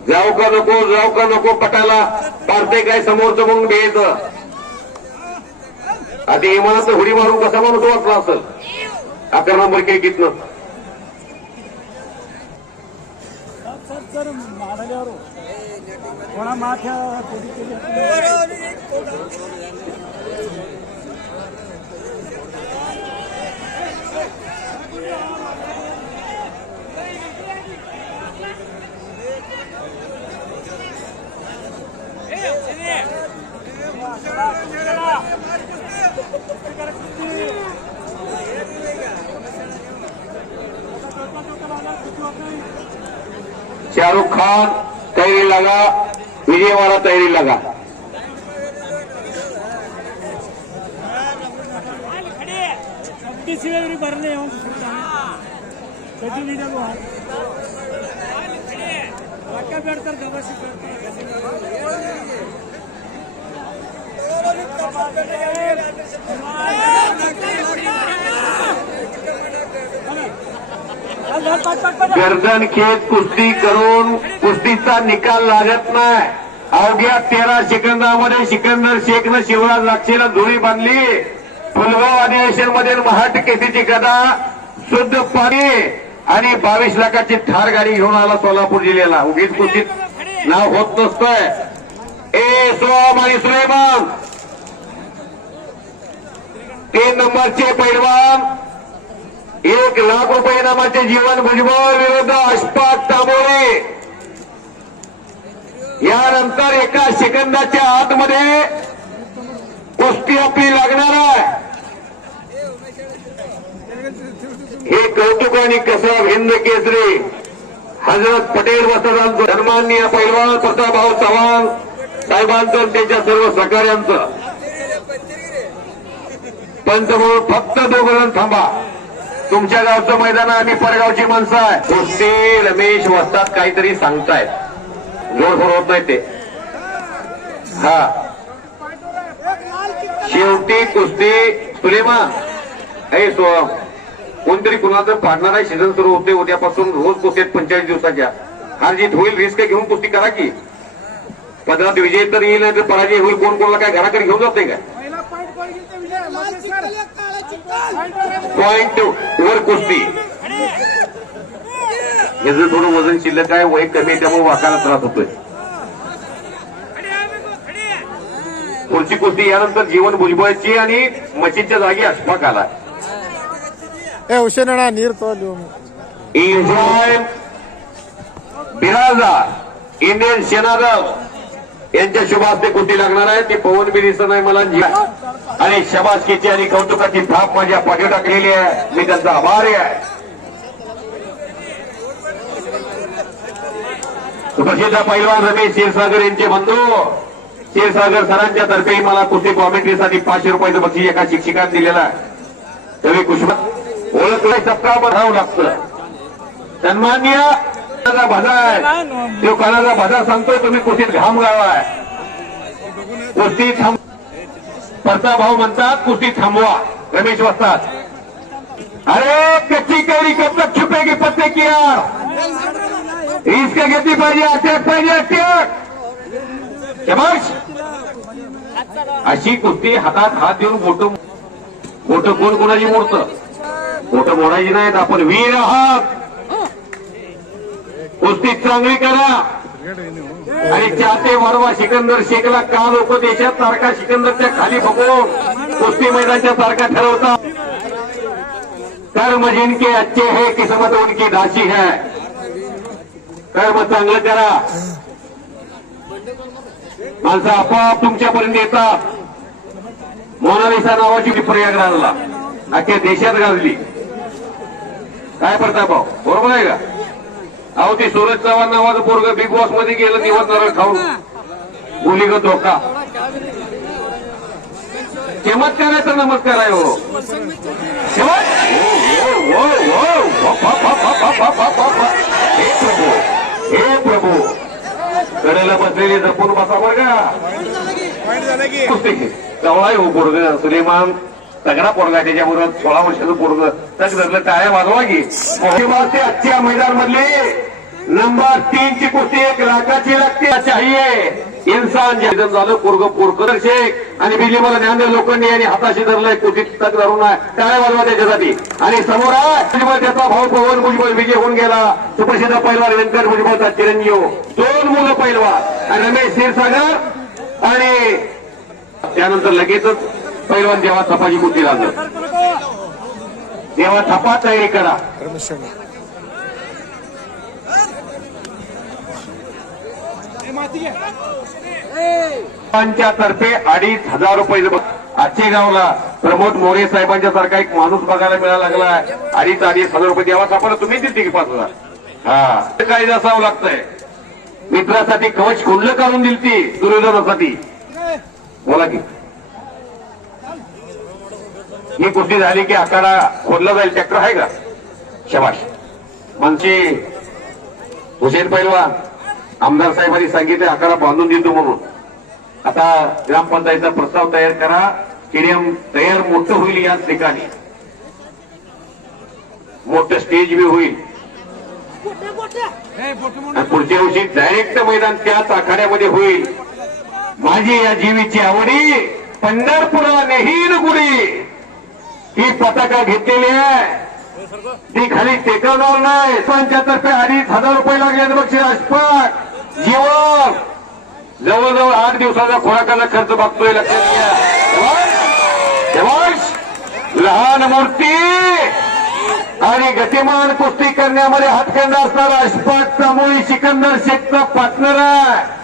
जाऊ का नको पटाला पारते काय समोरचं मग द्यायचं. आता हे मला तर हुडी मारून कसा माणूस वाचला असेल 11 नंबर केकीतनं. शाहरुख खान तैयारी लगा, विजयवाड़ा तैयारी लगा. गर्दन खेच कुस्ती करून कुस्तीचा निकाल लागत नाही. अवघ्या 13 सेकंदामध्ये सिकंदर शेखनं शिवराज लाक्षेला जोडी बांधली. फुलगाव अधिवेशन मध्ये महाट केसीची गदा, शुद्ध पाणी आणि 22 लाखाची थार गाडी घेऊन आला सोलापूर जिल्ह्याला. उगीच कुस्तीत नाव होत नसतंय. सोम आणि सुलेमान 3 नंबरचे पैलवान 1 लाख रुपये इनामाचे जीवन भुजबळ विरुद्ध अशफाक तांबोळे. यानंतर 1 सेकंदाच्या आतमध्ये कुस्ती आपली लागणार आहे. हे कौतुक आणि कसब हिंद केसरी हजरत पटेल वस्तादांचं, सन्माननीय पैलवान प्रतापभाऊ चव्हाण साहेबांचं, त्यांच्या सर्व सहकार्यांचं. पंच म्हणून फक्त 2 जण थांबा. तुमच्या गावचं मैदान, आम्ही परगावची माणसं आहे. कुस्ती रमेश वस्ताद काहीतरी सांगतायत, जोर होत नाही ते. हा शेवटी कुस्ती सुलेमान हे कोणतरी कुणाचं फाडणार आहे. सीझन सुरू होते उद्यापासून. रोज कुस्ती 45 दिवसाच्या. हार जीत होईल, रिस्क घेऊन कुस्ती करा की. 15 विजय तर येईल, नाही तर पराजय होईल. कोण कोणाला काय घराकडे घेऊन जाते काय. पॉइंट वर कुस्ती याचं थोडं वजन शिल्लक आहे, वय कमी आहे, त्यामुळे वाकायला त्रास होतोय. पुढची कुस्ती यानंतर जीवन भुजबळची आणि मशीनच्या जागी अशफाक आला. हुसेन नीर तो इंजॉय बिराजा इंडियन सेनादल यांच्या शुभ हस्ते कुस्ती लागणार आहे. ती पवन बी दिसत नाही मला, आणि शबासकीची आणि कौतुकाची थाप माझ्या पाठी टाकलेली आहे. मी त्यांचा आभारी आहे. सुप्रसिद्ध पैलवान रमेश क्षीरसागर यांचे बंधू क्षीरसागर सरांच्या तर्फे मला कुस्ती कॉमेंट्रीसाठी 500 रुपयाचं बक्षीस एका शिक्षकांनी दिलेलं आहे. कवी कुशवा ओळखलाय सबका बघावं लागतं. सन्मान्य भजा आहे तो कानाचा भजा सांगतोय, तुम्ही कुस्तीत घाम गाळाय. कुस्ती थांब परता भाऊ म्हणतात कुस्ती थांबवा. रमेश वस्तात अरे कच्ची कैरी कब तक छुपेगी पत्ते की यार, इसका घेतली पाहिजे, अटॅक पाहिजे, अटॅक. शबाश. अशी कुस्ती हातात हात देऊन बोट कोण कोणाची मोडतं. बोट मोडायची नाहीत. आपण वीर आहात. कुस्ती चांगली करा आणि चाहते वरवा सिकंदर शेखला का लोक देशात तारखा सिकंदरच्या खाली बघून कुस्ती मैदानाच्या तारखा ठरवतात. कर्म जिनके अच्छे है किस्मत उनकी दासी है. कर्म चांगलं करा, माणसं आपोआप तुमच्यापर्यंत येतात. मोनालिसा नावाची प्रयागराजला अख्ख्या देशात गाजली. काय प्रताप भाऊ बरोबर आहे का? अहो ते सूरज चव्हाण नावाचं पोरग बिग बॉस मध्ये गेलं दिवस नारळ खाऊन मुलीगत धोका. चमत्कार आहे तर नमस्कार आहे. हो हे प्रभू कडेला बसलेले जपून बसा बरं का. जवळ हो पोरग सुलेमान तगडा पोरगा, त्याच्याबरोबर 16 वर्षाचं पोरग तक धरलं टाळ्या वाजवा की. ते आजच्या मैदान मधले नंबर 3 ची कुस्ती 1 लाखाची लागते. चाहिए इन्सान झालं पोरग पोरकर शेख आणि बिजली मला ज्ञान लोकांनी आणि हाताशी धरलंय कुस्तीत तक धरून आहे. टाळ्या वाजवा त्याच्यासाठी. आणि समोर आहे त्याचा भाऊ पवन भुजबळ विजय होऊन गेला. सुप्रसिद्ध पैलवान व्यंकट भुजबळचा चिरंजीव. 2 मुलं पैलवान आणि रमेश क्षीरसागर आणि त्यानंतर लगेचच पैलवान जेव्हा थपाची कुस्ती लागलं तेव्हा थपा तयारी करा. तर्फे 2,500 रुपये. आजचे गावला प्रमोद मोरे साहेबांच्या सारखा एक माणूस बघायला मिळायला लागला. 2,500 रुपये द्यावा सापडला. तुम्ही दिलते की 5,000. हा काय असावं लागतंय. मित्रासाठी कवच खुल्लं काढून दिलती दुर्योधनासाठी. बोला की ही कुस्ती झाली की आखाडा खोदला जाईल. ट्रॅक्टर आहे का? शबाश. म्हणजे हुसेन पैलवान आमदार साहेबांनी सांगितले आखाडा बांधून देतो म्हणून. आता ग्रामपंचायतचा प्रस्ताव तयार करा. स्टेडियम तयार मोठं होईल. याच ठिकाणी मोठं स्टेज बी होईल. आणि पुढच्या वर्षी डायरेक्ट मैदान त्याच आखाड्यामध्ये होईल. माझी या जीवीची आवडी पंढरपुरा नेहीन गुढी ही पताका घेतलेली आहे. ती खाली टेकवणार नाही. पंचातर्फे 2,500 रुपये लागले बक्षीस. अशफाक जीवन जवळजवळ 8 दिवसाचा खोराकाचा खर्च बघतोय. लक्षात घ्या. लहान मूर्ती आणि गतिमान कुस्ती करण्यामध्ये हातखंड असणारा अशफाकचा मुळी सिकंदर शेखचा पार्टनर आहे.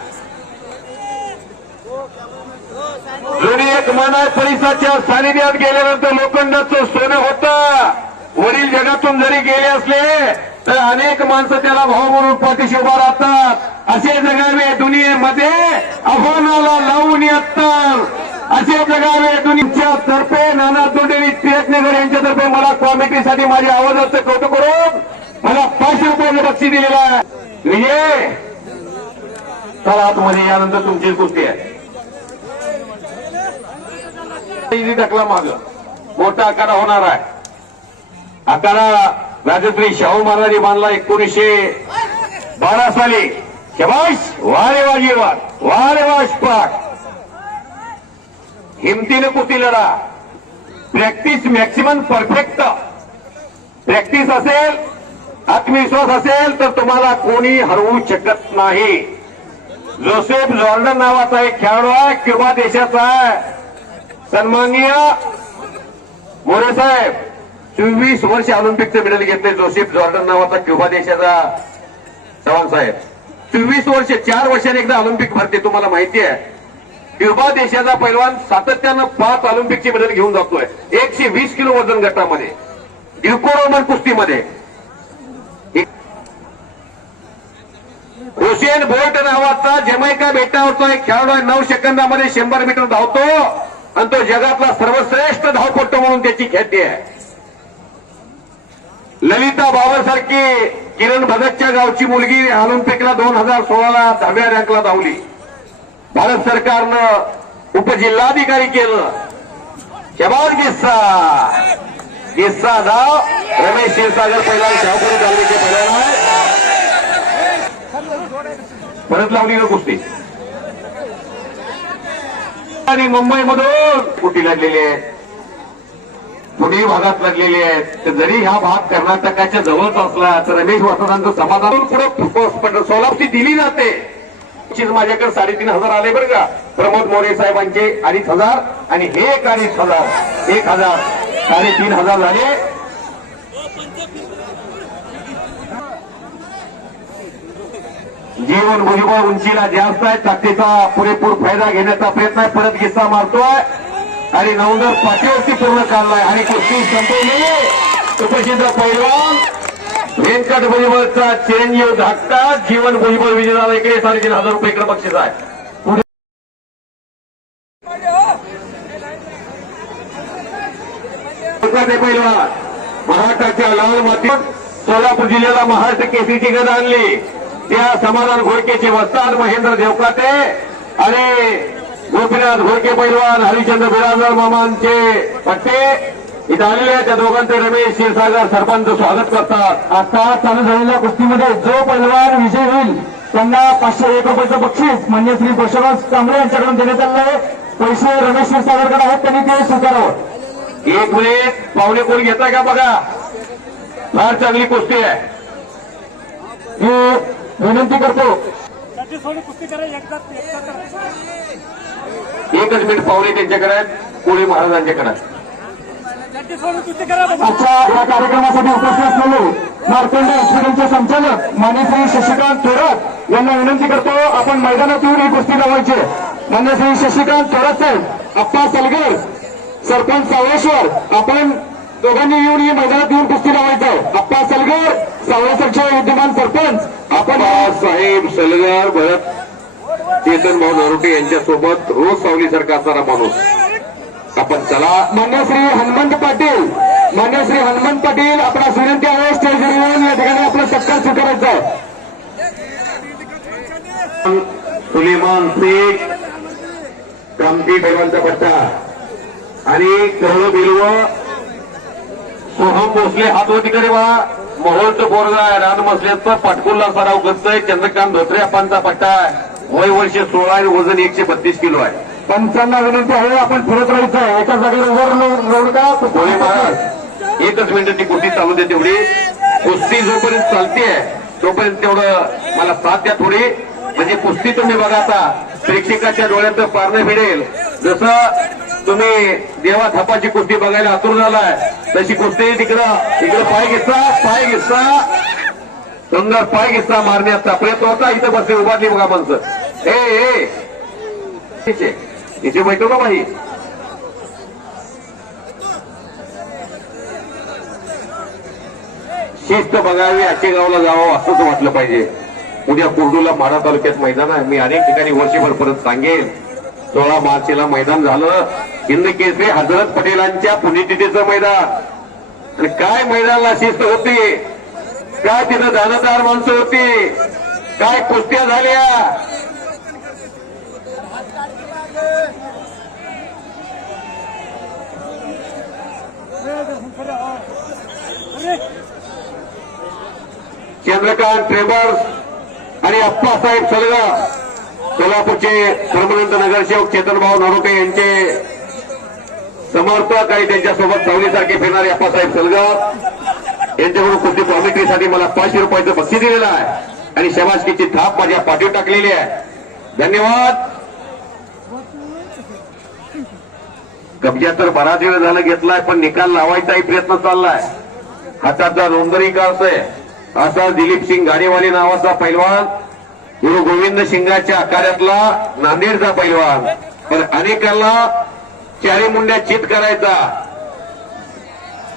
जुनी एक मन आहे. परिसराच्या सानिध्यात गेल्यानंतर लोखंडाचं सोनं होतं. वडील जगातून जरी गेले असले तर अनेक माणसं त्याला भाऊ म्हणून पाठीशी उभा राहतात. असे जगावे दुनियेमध्ये आव्हानाला लावून येतात. असे जगावे दुनियेच्या तर्फे नाना तोंडेली टिळकनगर यांच्यातर्फे मला कॉमेंट्रीसाठी माझ्या आवाजाचं कौतुक करून मला 500 रुपयाचं बक्षीस दिलेलं आहे. विजय तर आतमध्ये यानंतर तुमची कुस्ती आहे. टाकला माग मोठा आखाडा होणार आहे. आखाडा राजश्री शाहू महाराज बांधला 1912 साली. शबाश. वारे वा जीवन वारे वा अशफाक. हिमतीने कुस्ती लढा. प्रॅक्टिस मॅक्सिमम परफेक्ट प्रॅक्टिस असेल आत्मविश्वास असेल तर तुम्हाला कोणी हरवू शकत नाही. जोसेफ जॉर्डन नावाचा एक खेळाडू आहे, क्युबा देशाचा आहे. सन्माननीय मोरे साहेब 24 वर्ष ऑलिम्पिकचं मेडल घेतले. जोसेफ जॉर्डन नावाचा क्युबा देशाचा चव्हाण साहेब 24 वर्ष, 4 वर्षांनी एकदा ऑलिम्पिक भरते. तुम्हाला माहिती आहे क्युबा देशाचा पैलवान सातत्यानं 5 ऑलिम्पिकचे मेडल घेऊन जातोय. 120 किलो वजन गटामध्ये, ग्रीको रोमन कुस्तीमध्ये. हुसेन बोल्ट नावाचा जमैका बेटावरचा एक खेळाडू आहे. 9 सेकंदामध्ये 100 मीटर धावतो आणि तो जगातला सर्वश्रेष्ठ धावपटू म्हणून त्याची ख्याती आहे. ललिता बाबर सारखी किरण भगतच्या गावची मुलगी ऑलिम्पिकला 2016ला 10व्या रँकला धावली. भारत सरकारनं उपजिल्हाधिकारी केलं. शबाज किस्सा धाव रमेश क्षीरसागर पहिला शाहपुरी तालुक्याचे पहिला आहे. परत लावली ना कुस्ती. आणि मुंबईमधून कुठे लढलेले आहेत, पुणे भागात लढलेले आहेत. तर जरी हा भाग कर्नाटकाच्या जवळच असला तर रमेश वसंतांचं समाधान पुढे सोलापूरची दिली जाते. माझ्याकडे 3,500 आले बरं का. प्रमोद मोरे साहेबांचे 2,500 आणि हे 2,500, 1,000, 3,500 झाले. जीवन भुजबळ उंचीला जास्त आहे. ताकदीचा पुरेपूर फायदा घेण्याचा प्रयत्न आहे. परत गिस्सा मारतोय आणि नवंदर पाठीवरती पूर्ण काढलाय आणि कुस्ती संपवली. सुप्रसिद्ध पैलवान व्यंकट भुजबळचा चिरंजीव धाकटा जीवन भुजबळ विजय झाला. इकडे 3,500 रुपये इकडे बक्षीस आहे. पुढे पैलवान महाराष्ट्राच्या लाल मातीत सोलापूर जिल्ह्याला महाराष्ट्र केसरीची गद आणली. त्या समाधान घोडकेचे वस्ताद महेंद्र देवकाते आणि गोपीनाथ घोडके पैलवान हरिचंद्र बिराजदार मामांचे पट्टे इथं आलेल्या त्या दोघांचे रमेश क्षीरसागर सरपंच स्वागत करतात. आता चालू झालेल्या कुस्तीमध्ये जो पैलवान विजय होईल त्यांना 501 रुपयाचं बक्षीस मान्य श्री बसवराज कांबळे यांच्याकडून देण्यात आलं आहे. पैसे रमेश क्षीरसागरकडे आहेत, त्यांनी ते स्वीकारावं. 1 मिनिट पाहुणे कोण घेताय का बघा. फार चांगली कुस्ती आहे. हे विनंती करतो. 1च मिनिट पाहुणे त्यांच्याकडे आहेत, कोळी महाराजांच्याकडे. आजच्या या कार्यक्रमासाठी उपस्थित असलेले मार्तंड हॉस्पिटलचे संचालक मान्य श्री शशिकांत थोरात यांना विनंती करतो आपण मैदानात येऊन ही कुस्ती लावायची. मान्य श्री शशिकांत थोरात साहेब, अप्पा सलगर, सरपंच सावळेश्वर, आपण दोघांनी येऊन ही मैदानात येऊन कुस्ती लावायचं. अप्पा सलगर सावळेश्वरचे विद्यमान सरपंच, आपण साहेब सलगर भरत चेतन भाऊ नरोटे यांच्यासोबत रोज सावलीसारखा असणारा माणूस. आपण चला. मान्य श्री हनुमंत पाटील, मान्य श्री हनुमंत पाटील आपणास विनंती आहे स्टेजवर येऊन या ठिकाणी आपला सत्कार स्वीकारायचा आहे. सुलेमान शेख कामठी पैलवानचा पट्टा आणि करोड बिलव सोहम भोसले हातवती कडे वा मोहोळचं बोरगा आहे. रान मसल्याचं पाटकुल्ला सराव करतोय. चंद्रकांत धोत्रे आपणचा पट्टा आहे. वय वर्ष 16 आणि वजन 132 किलो आहे. पंचांना विनंती आहे आपण फिरत राहायचं आहे. एका जागेवर रोड का होय महाराज 1च मिनिट ती कुस्ती चालू दे. तेवढी कुस्ती जोपर्यंत चालतेय तोपर्यंत तेवढं मला साथ द्या थोडी. म्हणजे कुस्ती तुम्ही बघा आता प्रेक्षकाच्या डोळ्यात पारणं भिडेल. जसं तुम्ही देवा थापाची कुस्ती बघायला आतुर झालाय तशी कुस्ती तिकडं पाय घिस्सा सुंदर पाय घिस्सा मारण्याचा प्रयत्न होता. इथं बसले उभारली बघा माणसं. इथे बैठो का बाई. शिस्त बघावी, आचेगावला जावं असंच वाटलं पाहिजे. उद्या कुर्डूला माढा तालुक्यात मैदान आहे. मी अनेक ठिकाणी वर्षभर परत सांगेन. 16 मार्चला मैदान झालं. हिंद केसरी हजरत पटेलांच्या पुण्यतिथीचं मैदान. आणि काय मैदानाला शिस्त होती, काय तिथं दानदार माणसं होती, काय कुस्त्या झाल्या. चंद्रकांत ट्रेबर्स आणि अप्पासाहेब सलगर सोलापूरचे परमनंत नगरसेवक चेतनभाऊ नरोटे यांचे समर्थक आणि त्यांच्यासोबत सावलीसारखे फिरणारे अप्पासाहेब सलगर यांच्याकडून कुस्ती कॉमेंट्रीसाठी मला 500 रुपयाचं बक्षीस दिलेलं आहे आणि शबासकीची थाप माझ्या पाठीवर टाकलेली आहे. धन्यवाद. कब्जा तर बराच वेळ झाला घेतलाय, पण निकाल लावायचाही प्रयत्न चाललाय. हाताचा नोंदणी काढतोय असा दिलीप सिंग गाडीवाली नावाचा पैलवान, गुरु गोविंद सिंगाच्या आखाड्यातला नांदेडचा पैलवान, पण अनेकांना चारी मुंड्या चित करायचा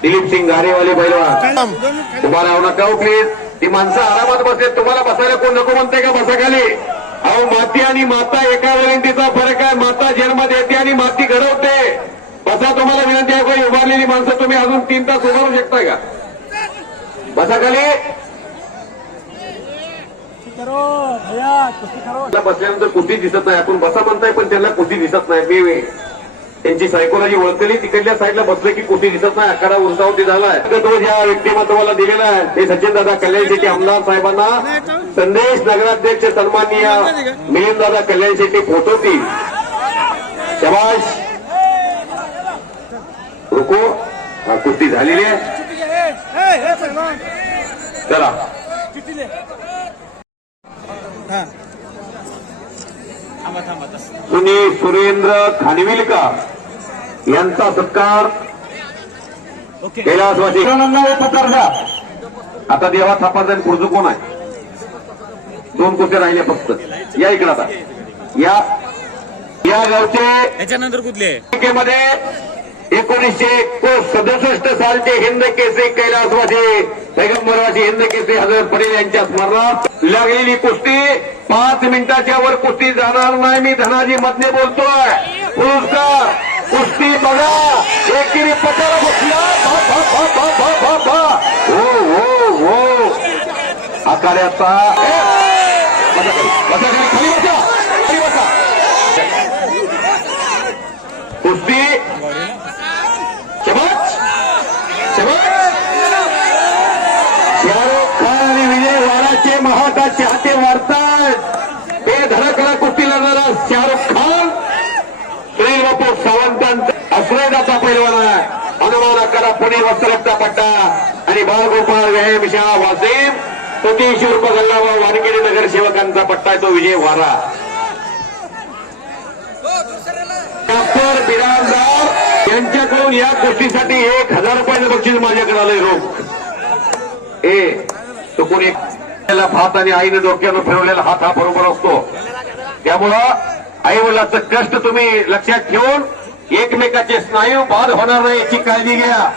दिलीप सिंग गाडीवाले पैलवान. उभा राहू नका प्लीज. ती माणसं आरामात बसले, तुम्हाला बसायला कोण नको म्हणते का? बसा खाली. अहो, माती आणि माता एका विनंतीचा फरक आहे. माता जन्म देते आणि माती घडवते. बसा, तुम्हाला विनंती आहे. काही उभारलेली माणसं तुम्ही अजून 3 तास उभारू शकता का? बसा खाली. बसल्यानंतर कुस्ती दिसत नाही. आपण बसा म्हणताय पण त्यांना कुस्ती दिसत नाही. मी त्यांची सायकोलॉजी ओळखली. तिकडल्या साईडला बसले की कुस्ती दिसत नाही. आकडा उंचावती झालाय. तो ज्या व्यक्तिमत्वाला दिलेला आहे ते सचिन दादा कल्याण शेट्टी आमदार साहेबांना संदेश नगराध्यक्ष सन्माननीय मिलिंद दादा कल्याण शेट्टी पोहोचवती. शाबाश. रुको. हा, कुस्ती झालेली आहे. चला. सुरेंद्र खानविलकर यांचा सत्कार कैलासवासी. आता देवा थापाचा पुढचं कोण आहे? 2 कुस्त्या राहिले फक्त. या इकडे आता. या गावचे त्याच्यानंतर कुठले मध्ये 1967 सालचे हिंद केसरी कैलासवासी पैगंबरवासी हिंद केसरी हजरत पटेल यांच्या स्मरणार्थ लागलेली कुस्ती 5 मिनिटाच्या वर कुस्ती जाणार नाही. मी धनाजी मधने बोलतोय. पुरस्कार कुस्ती बघा. एकेरी पटाला बसला. हो आखाड्याचा खाली बसा. कुस्ती शाहरुख खान आणि विजय वाराचे महाकाश चाहते वाढतात. हे धडकला कुस्ती लढणारा शाहरुख खान सुनील बापू सावंतांचा आश्रयदाता पैलवान आहे. हनुमान आकारा पुणे वस्त्रपचा पट्टा आणि बाळगोपाळ व्यायामशाळा वासिम सतीश उर्फ गल्लाबा वानखेडे नगरसेवकांचा पट्टा आहे तो विजय वारा. डॉक्टर बिराजदार यांच्याकडून या कुस्तीसाठी 1000 रुपयाचं बक्षीस माझ्याकडे आलंय. रोख तो कोणी भात आणि आईने डोक्यानं फिरवलेला हात हा बरोबर असतो. त्यामुळं आई वडिलांचं कष्ट तुम्ही लक्षात ठेवून एकमेकाचे स्नायू बाद होणार नाही याची काळजी घ्या.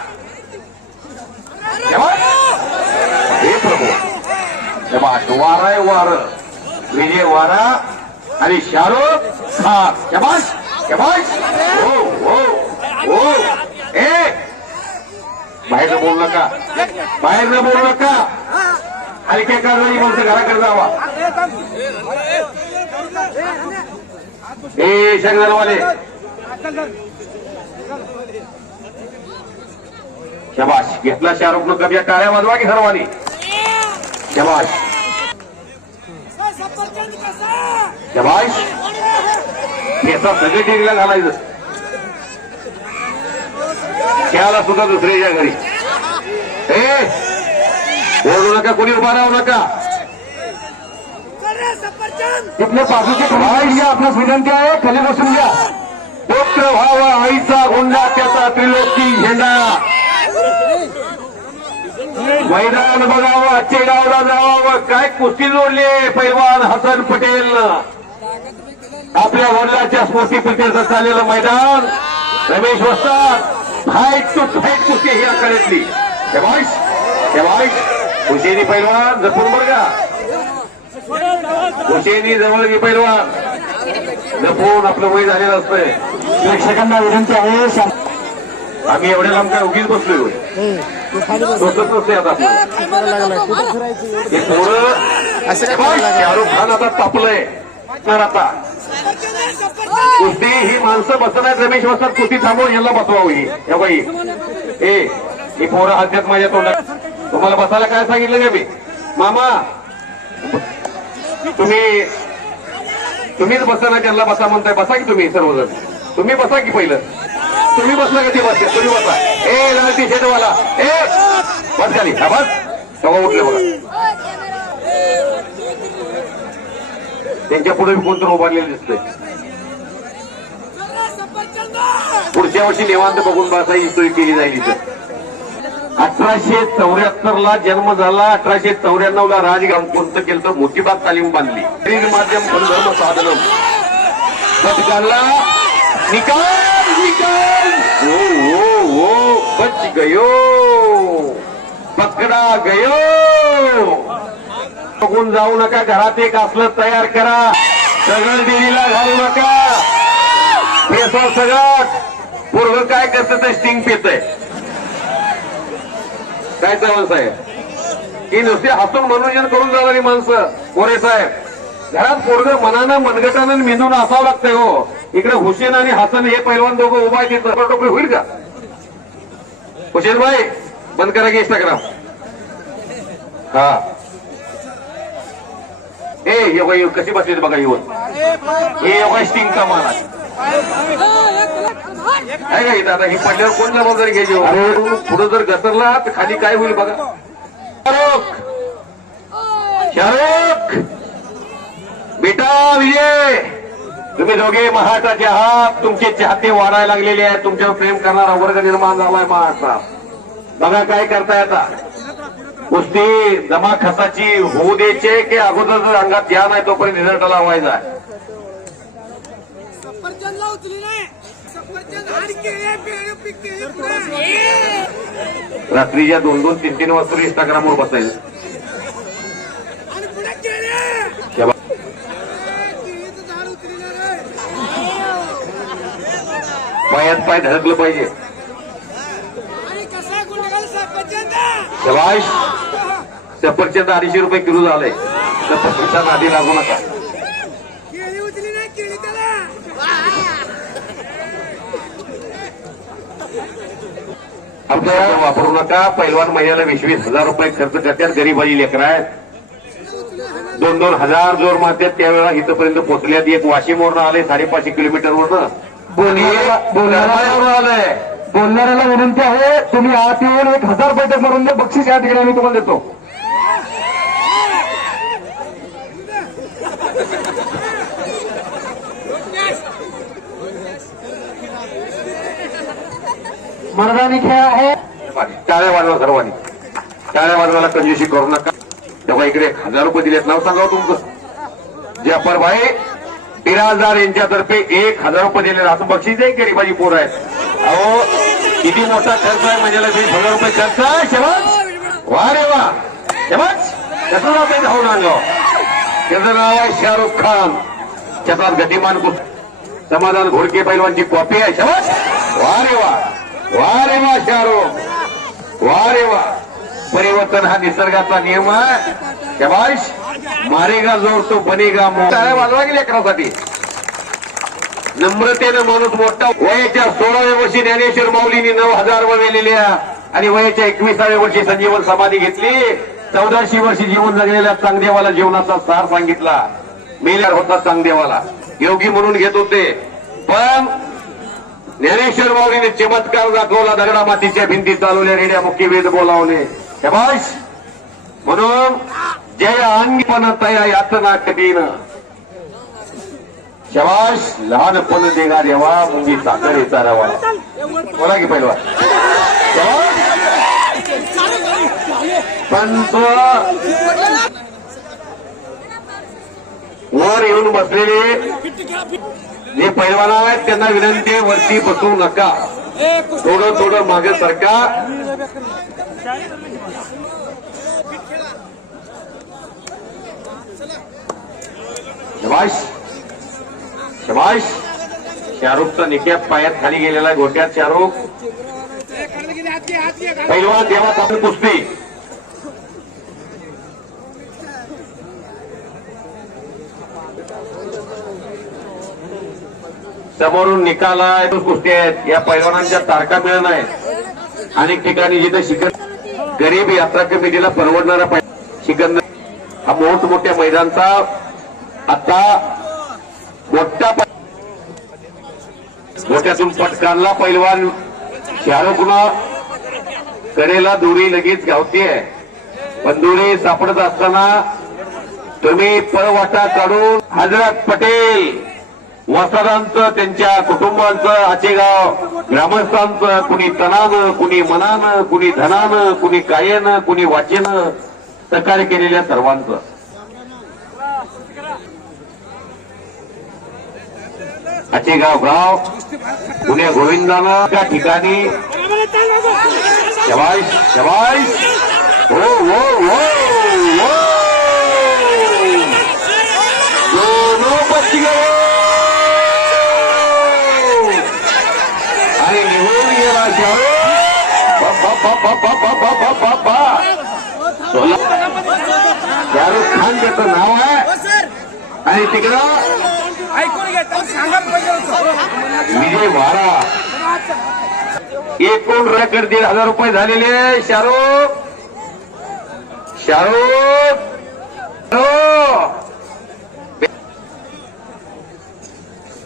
हे प्रभू वारा आहे वार. विजय वारा आणि शाहरुख खान. शबाश शबाश. हो हो हो. बाहेर बोलू नका. बाहेर न बोलू नका. हलक्या कारवाई माणसं घराकडे जावा. शंकरवाले शबाश. घेतला शाहरुख न कब्जा. टाळ्या वाजवा की सर्वांनी. शबाश शबाश. याचा सगळे टेकला घालायचं. त्याला सुद्धा दुसऱ्याच्या घरी. बोलू नका. कोणी उभा राहू नका. तिथले बाजूचे घ्या. आपल्यास विनंती आहे खाली बसून घ्या. पुत्र व्हावा आईचा गुंडा त्याचा त्रिलोकी झेंडा. मैदान बघावं. चेडावला जावावं. काय कुस्ती जोडली पैलवान हसन पटेल. आपल्या वडिलांच्या स्मृतीप्रीत्यर्थ चाललेलं मैदान. रमेश वस्ताद फाईट टू फाईट कुस्ती ही आखाड्यातली. शबाश शबाश. हुसेनी पैलवान जपून बघा. हुसेनी जवळ घे पैलवान. जपून आपलं वय झालेलं असतंय. प्रेक्षकांना विनंती आहे. आम्ही एवढ्या लांब काय उगीच बसलोय. सोचत नसते आता हे पोरं. शाहरुख खान आता तापलंय. आता कुस्ती ही माणसं बसत आहेत. रमेश वस्ताद कुस्ती थांबवून यांना बसवावी. या बाई ही पोरं हातात माझ्या तोंडात. तुम्हाला बसायला काय सांगितलं का मी? मामा तुम्हीच बसा ना. त्यांना बसा म्हणताय. बसा की तुम्ही सर्वजण. तुम्ही बसा की पहिलं. तुम्ही बसला का ते बसले. तुम्ही बसा. लाल टी शर्टवाला बस खाली हा बस सगळं उठले बघा त्यांच्या पुढे कोणतं उभारलेलं दिसतंय पुढच्या वर्षी निवांत बघून बसायची सोय केली जाईल इथं 1874 ला जन्म झाला 1894 ला राजग्राम कोणतं केलं तर मोतीबाग तालीम बांधली माध्यम धर्म साधन पटकाला निकाल निकाल हो हो हो बच गयो पकडा गयो बघून जाऊ नका घरात एक असलं तयार करा सगळं देवीला घालू नका प्रेसर सगळं पूर्व काय करतं ते स्टिंग पितय काय चव्हाण साहेब ही नुसती हसून मनोरंजन करून जाणारी माणसं मोरे साहेब घरात पोरग मनानं मनगटानं मेंदून असावं लागतंय हो इकडे हुसेन आणि हसन हे पैलवान दोघं उभा आहेत टोपी होईल का हुसेन भाई बंद करा की इंस्टाग्राम हा ए योगा कशी बसली बघा येऊन हे योगा स्टिंगचा माल आहे काय काय आता ही पडल्यावर कोण जबाबदारी घ्यायची अरे पुढे जर घसरला तर खाली काय होईल बघा शाहरुख शाहरुख बेटा विजय तुम्ही दोघे महाराष्ट्राचे आहात तुमचे चाहते वाढायला लागलेले आहेत तुमच्यावर प्रेम करणारा वर्ग निर्माण झालाय महाराष्ट्रात बघा काय करताय आता कुस्ती जमा खताची होऊ द्यायचे की अगोदर जर अंगात द्या नाही तोपर्यंत रिझल्ट लावायचा रात्रीच्या 2-2-3-3 वाजता इंस्टाग्रामवर बसायचं पायात पाय धडकलं पाहिजे शबाश सफरचंद 250 रुपये किलो झालंय सफरचंद आधी लागू नका आपल्याला वापरू नका पैलवान महिन्याला 20,000 रुपये खर्च करतात गरीबाची लेकरं आहेत 2-2 हजार जोर मारतात त्यावेळेला इथपर्यंत पोहोचल्यात एक वाशिमवरून आले 5.5 किलोमीटरवरनं आलंय बोलणाऱ्याला विनंती आहे तुम्ही आत येऊन 1,000 बैठक मारून द्या बक्षीस या ठिकाणी आम्ही तुम्हाला देतो मर्दानी खेळ आहे टाळ्या वाजवा सर्वांनी टाळ्या वाजवायला कंजूशी करू नका तेव्हा इकडे 1,000 रुपये दिलेत नाव सांगा तुमचं जफर भाई बिराजदार यांच्यातर्फे 1,000 रुपये दिले असं बक्षीस आहे गरीबाची पोर आहेत अहो किती मोठा खर्च आहे म्हणजे 20,000 रुपये खर्च आहे शेवट वा रे वा शेवट त्याचं नाव काही धावून आणलं त्याचं नाव आहे शाहरुख खान त्याचा गतिमान समाधान घोडके पैलवानची कॉपी आहे शेवट वा रे वा शाहरुख वा रे वा परिवर्तन हा निसर्गाचा नियम आहे शबाश मारेगा जोर तो बनेगा मोठा वाजवा गेले लेकरासाठी नम्रतेनं माणूस मोठा वयाच्या 16व्या वर्षी ज्ञानेश्वर माऊलींनी 9,000 वेलेल्या आणि वयाच्या 21व्या वर्षी संजीवन समाधी घेतली 1400 वर्षी जीवन जगलेल्या चांगदेवाला जीवनाचा सार सांगितला मेल्यावर होता चांगदेवाला योगी म्हणून घेत होते पण ज्ञानेश्वर माऊलीने चमत्कार दाखवला दगडा मातीच्या भिंती चालवल्या रेड्या मुख्य वेद बोलावले शबाश म्हणून जय अंगीपण तया यातना कठीण शबाश लहानपण देगा देवा मुंगी साखर येचा रवा बोला की पहिला पंच वर येऊन बसलेले जे पैलवान आहेत त्यांना विनंती वरती बसू नका थोडं मागे सरका शबाश शबाश शाहरुखचा निक्यात पायात खाली गेलेला गोट्यात शाहरुख पैलवान देवात आपण कुस्ती समोरून निकाल आहे कुस्ती आहेत या पैलवानांच्या तारखा मिळत आहेत अनेक ठिकाणी जिथे शिखर गरीब यात्रा कमिटीला परवडणारा शिखर हा मोठमोठ्या मैदानचा आता मोठा गोट्यातून पटकानला पैलवान शाहरुखनं कडेला दोरी लगेच गावतीये, पण दोरी सापडत असताना तुम्ही पळवाटा काढून हजरत पटेल वसादांचं, त्यांच्या कुटुंबांचं, आचेगाव ग्रामस्थांचं, कुणी तनानं, कुणी मनानं, कुणी धनानं, कुणी कायेनं, कुणी वाचेनं सहकार्य केलेल्या सर्वांचं आचेगाव गाव पुणे गोविंदानं त्या ठिकाणी शबाश शबाश हो हो हो हो दोनों बच गए आणि निघून गेला शाहरुख खान त्याचं नाव आहे आणि तिकडं विजय वारा. एकूण रेकॉर्ड 1,500 रुपये झालेले. शाहरुख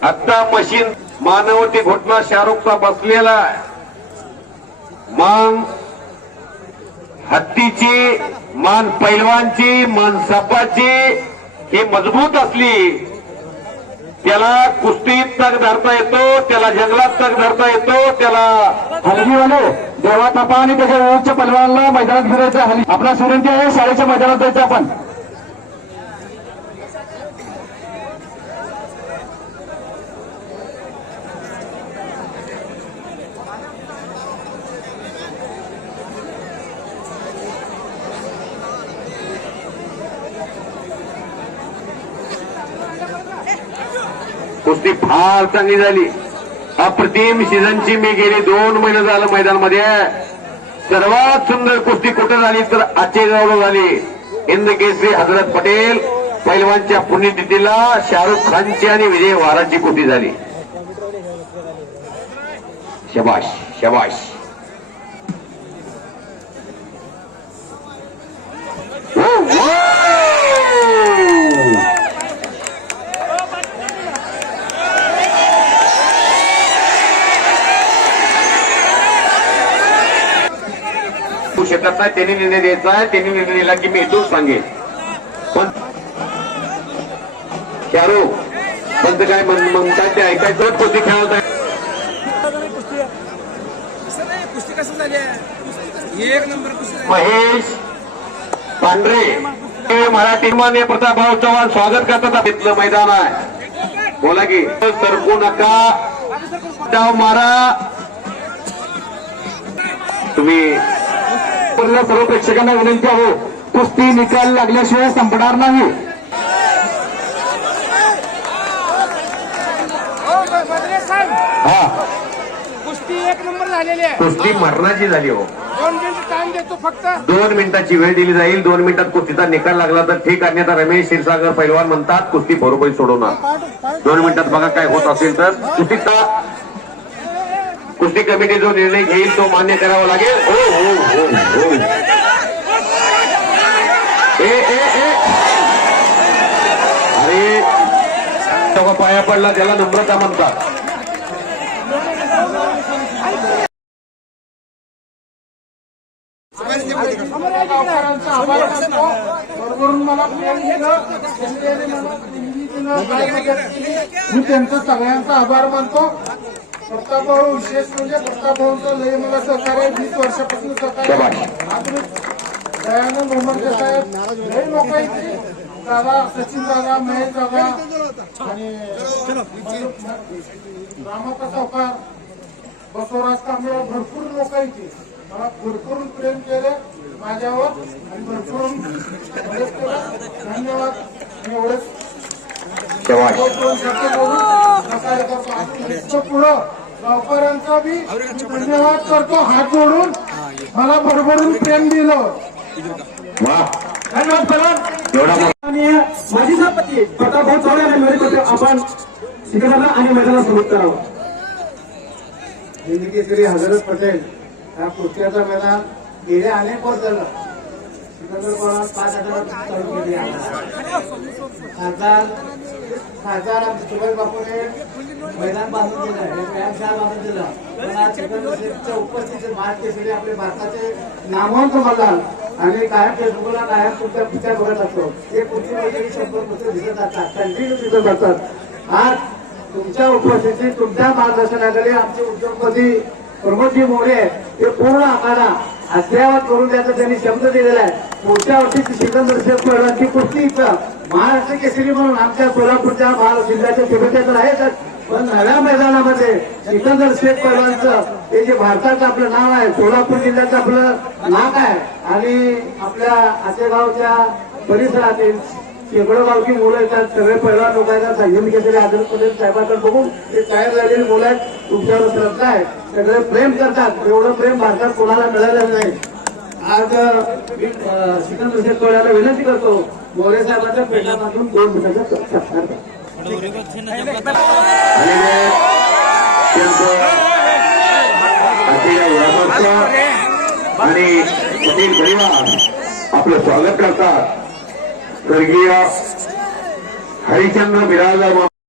आता मशीन मानवती घोटणा शाहरुखचा बसलेला आहे. मान हत्तीची, मान पैलवानची, मान सापाची ही मजबूत असली त्याला कुस्तीत तग धरता येतो, त्याला जंगलात तग धरता येतो, त्याला हलगीवाले देवा थापा आणि त्याच्या विरोधच्या पलवानाला मैदानात फिरायचं. आपला विनंती आहे शाळेच्या मैदानात जायचं आपण. कुस्ती फार चांगली झाली. अप्रतिम सीझनची मी गेली 2 महिने झालं मैदानामध्ये. सर्वात सुंदर कुस्ती कुठे झाली तर आचेगावला झाली. हिंद केसरी हजरत पटेल पैलवानच्या पुण्यतिथीला शाहरुख खानची आणि विजय वाराची कुस्ती झाली. शबाश शबाश. शकत नाही, त्यांनी निर्णय द्यायचा आहे. त्यांनी निर्णय दिला की मी इथून सांगेन. पण शाहरुख पंत काय म्हणतात ते ऐकायचं. कुस्ती खेळत आहे. महेश पांढरे मराठी मान्य प्रतापभाऊ चव्हाण स्वागत करतात. तिथलं मैदान आहे. बोला की सरकू नका, डाव मारा. तुम्ही सर्व प्रेक्षकांना विनंती आहे कुस्ती निकाल लागल्याशिवाय संपणार नाही. हा कुस्ती 1 नंबर झालेली आहे. कुस्ती मरणाची झाली हो. 2 मिनिट टाइम देतो फक्त. 2 मिनिटाची वेळ दिली जाईल. 2 मिनिटात कुस्तीचा निकाल लागला तर ठीक. अन्यथा रमेश क्षीरसागर पैलवान म्हणतात कुस्ती बरोबर सोडवणार. 2 मिनिटात बघा काय होत असेल तर. कुस्ती कमिटी जो निर्णय घेईल तो मान्य करावा लागेल. हो हो हो हो. अरे तेव्हा पाया पडला त्याला नम्रता म्हणतात. बरोबरून मला मी त्यांचा सगळ्यांचा आभार मानतो. प्रतापभाऊ विशेष म्हणजे प्रतापभाऊंचं लय मला सहकार्य 20 वर्षापासून सहकार्य. दयानंद मोमडके साहेब लय लोक दादा, सचिन दादा, महेश दादा आणि रामापा चौकार, बसवराज कांबळे भरपूर लोक इथे मला भरपूर प्रेम केले माझ्यावर आणि भरपूर मदत केलं. धन्यवाद. एवढेच पुढं गावकऱ्यांचा बी धन्यवाद करतो. हात जोडून मला भरभरून प्रेम दिलं. धन्यवाद करा. आणि माजी सभापती प्रतापभाऊ चव्हाण आणि मेरे आपण शिकवताना आणि मैदानात सुरू करावं. हिंद केसरी हजरत पटेल या कुस्त्याचा मैदान गेल्या अनेक वर्षाला सिकंदर पवार 5,000 चालू केली खासदार सुभाष बापूने मैदान बांधून दिलं आहे, व्यायामशाळा बांधून दिलं. पण आज सिकंदर शेखच्या उपस्थितीत महाराज केसरी आपले भारताचे नामवंत मल्हार आणि कायम फेसबुकला कायम तुमच्या पिक्चर बघत असतो. ते पुढची म्हणजे 100% दिसत असतात, कंटिन्यू दिसत असतात. आज तुमच्या उपस्थितीत तुमच्या मार्गदर्शनाखाली आमचे उद्योगपती प्रमोदजी मोरे हे पूर्ण आम्हाला अद्ययावत करून द्यायचा त्यांनी शब्द दिलेला आहे. पुढच्या वर्षी सिकंदर शेख पहलवानची कुस्ती इथं महाराष्ट्र केसरी म्हणून आमच्या सोलापूरच्या जिल्ह्याच्या शुभेच्छा तर आहेतच, पण नव्या मैदानामध्ये सिकंदर शेख पहलवानचं हे जे भारताचं आपलं नाव आहे, सोलापूर जिल्ह्याचं आपलं नाक आहे आणि आपल्या आसेगावच्या परिसरातील शेकडो गावची मुलं येतात, सगळे पहिला लोक आहेत. संजीवनी केसरी आदर पटेल साहेबांकडे बघून ते तयार झालेली मुलं आहेत. तुमच्यावर श्रद्धा आहे, सगळे प्रेम करतात. एवढं प्रेम भारतात कोणाला मिळालेलं नाही. आज मी सिकंदर शेख पहलवानला विनंती करतो, मोरे साहेबांच्या पेटामधून 2 मिनिटाचा सत्कार करा. आणि पटेल परिवार आपलं स्वागत करतात. स्वर्गीय हरिचंद्र बिराजदार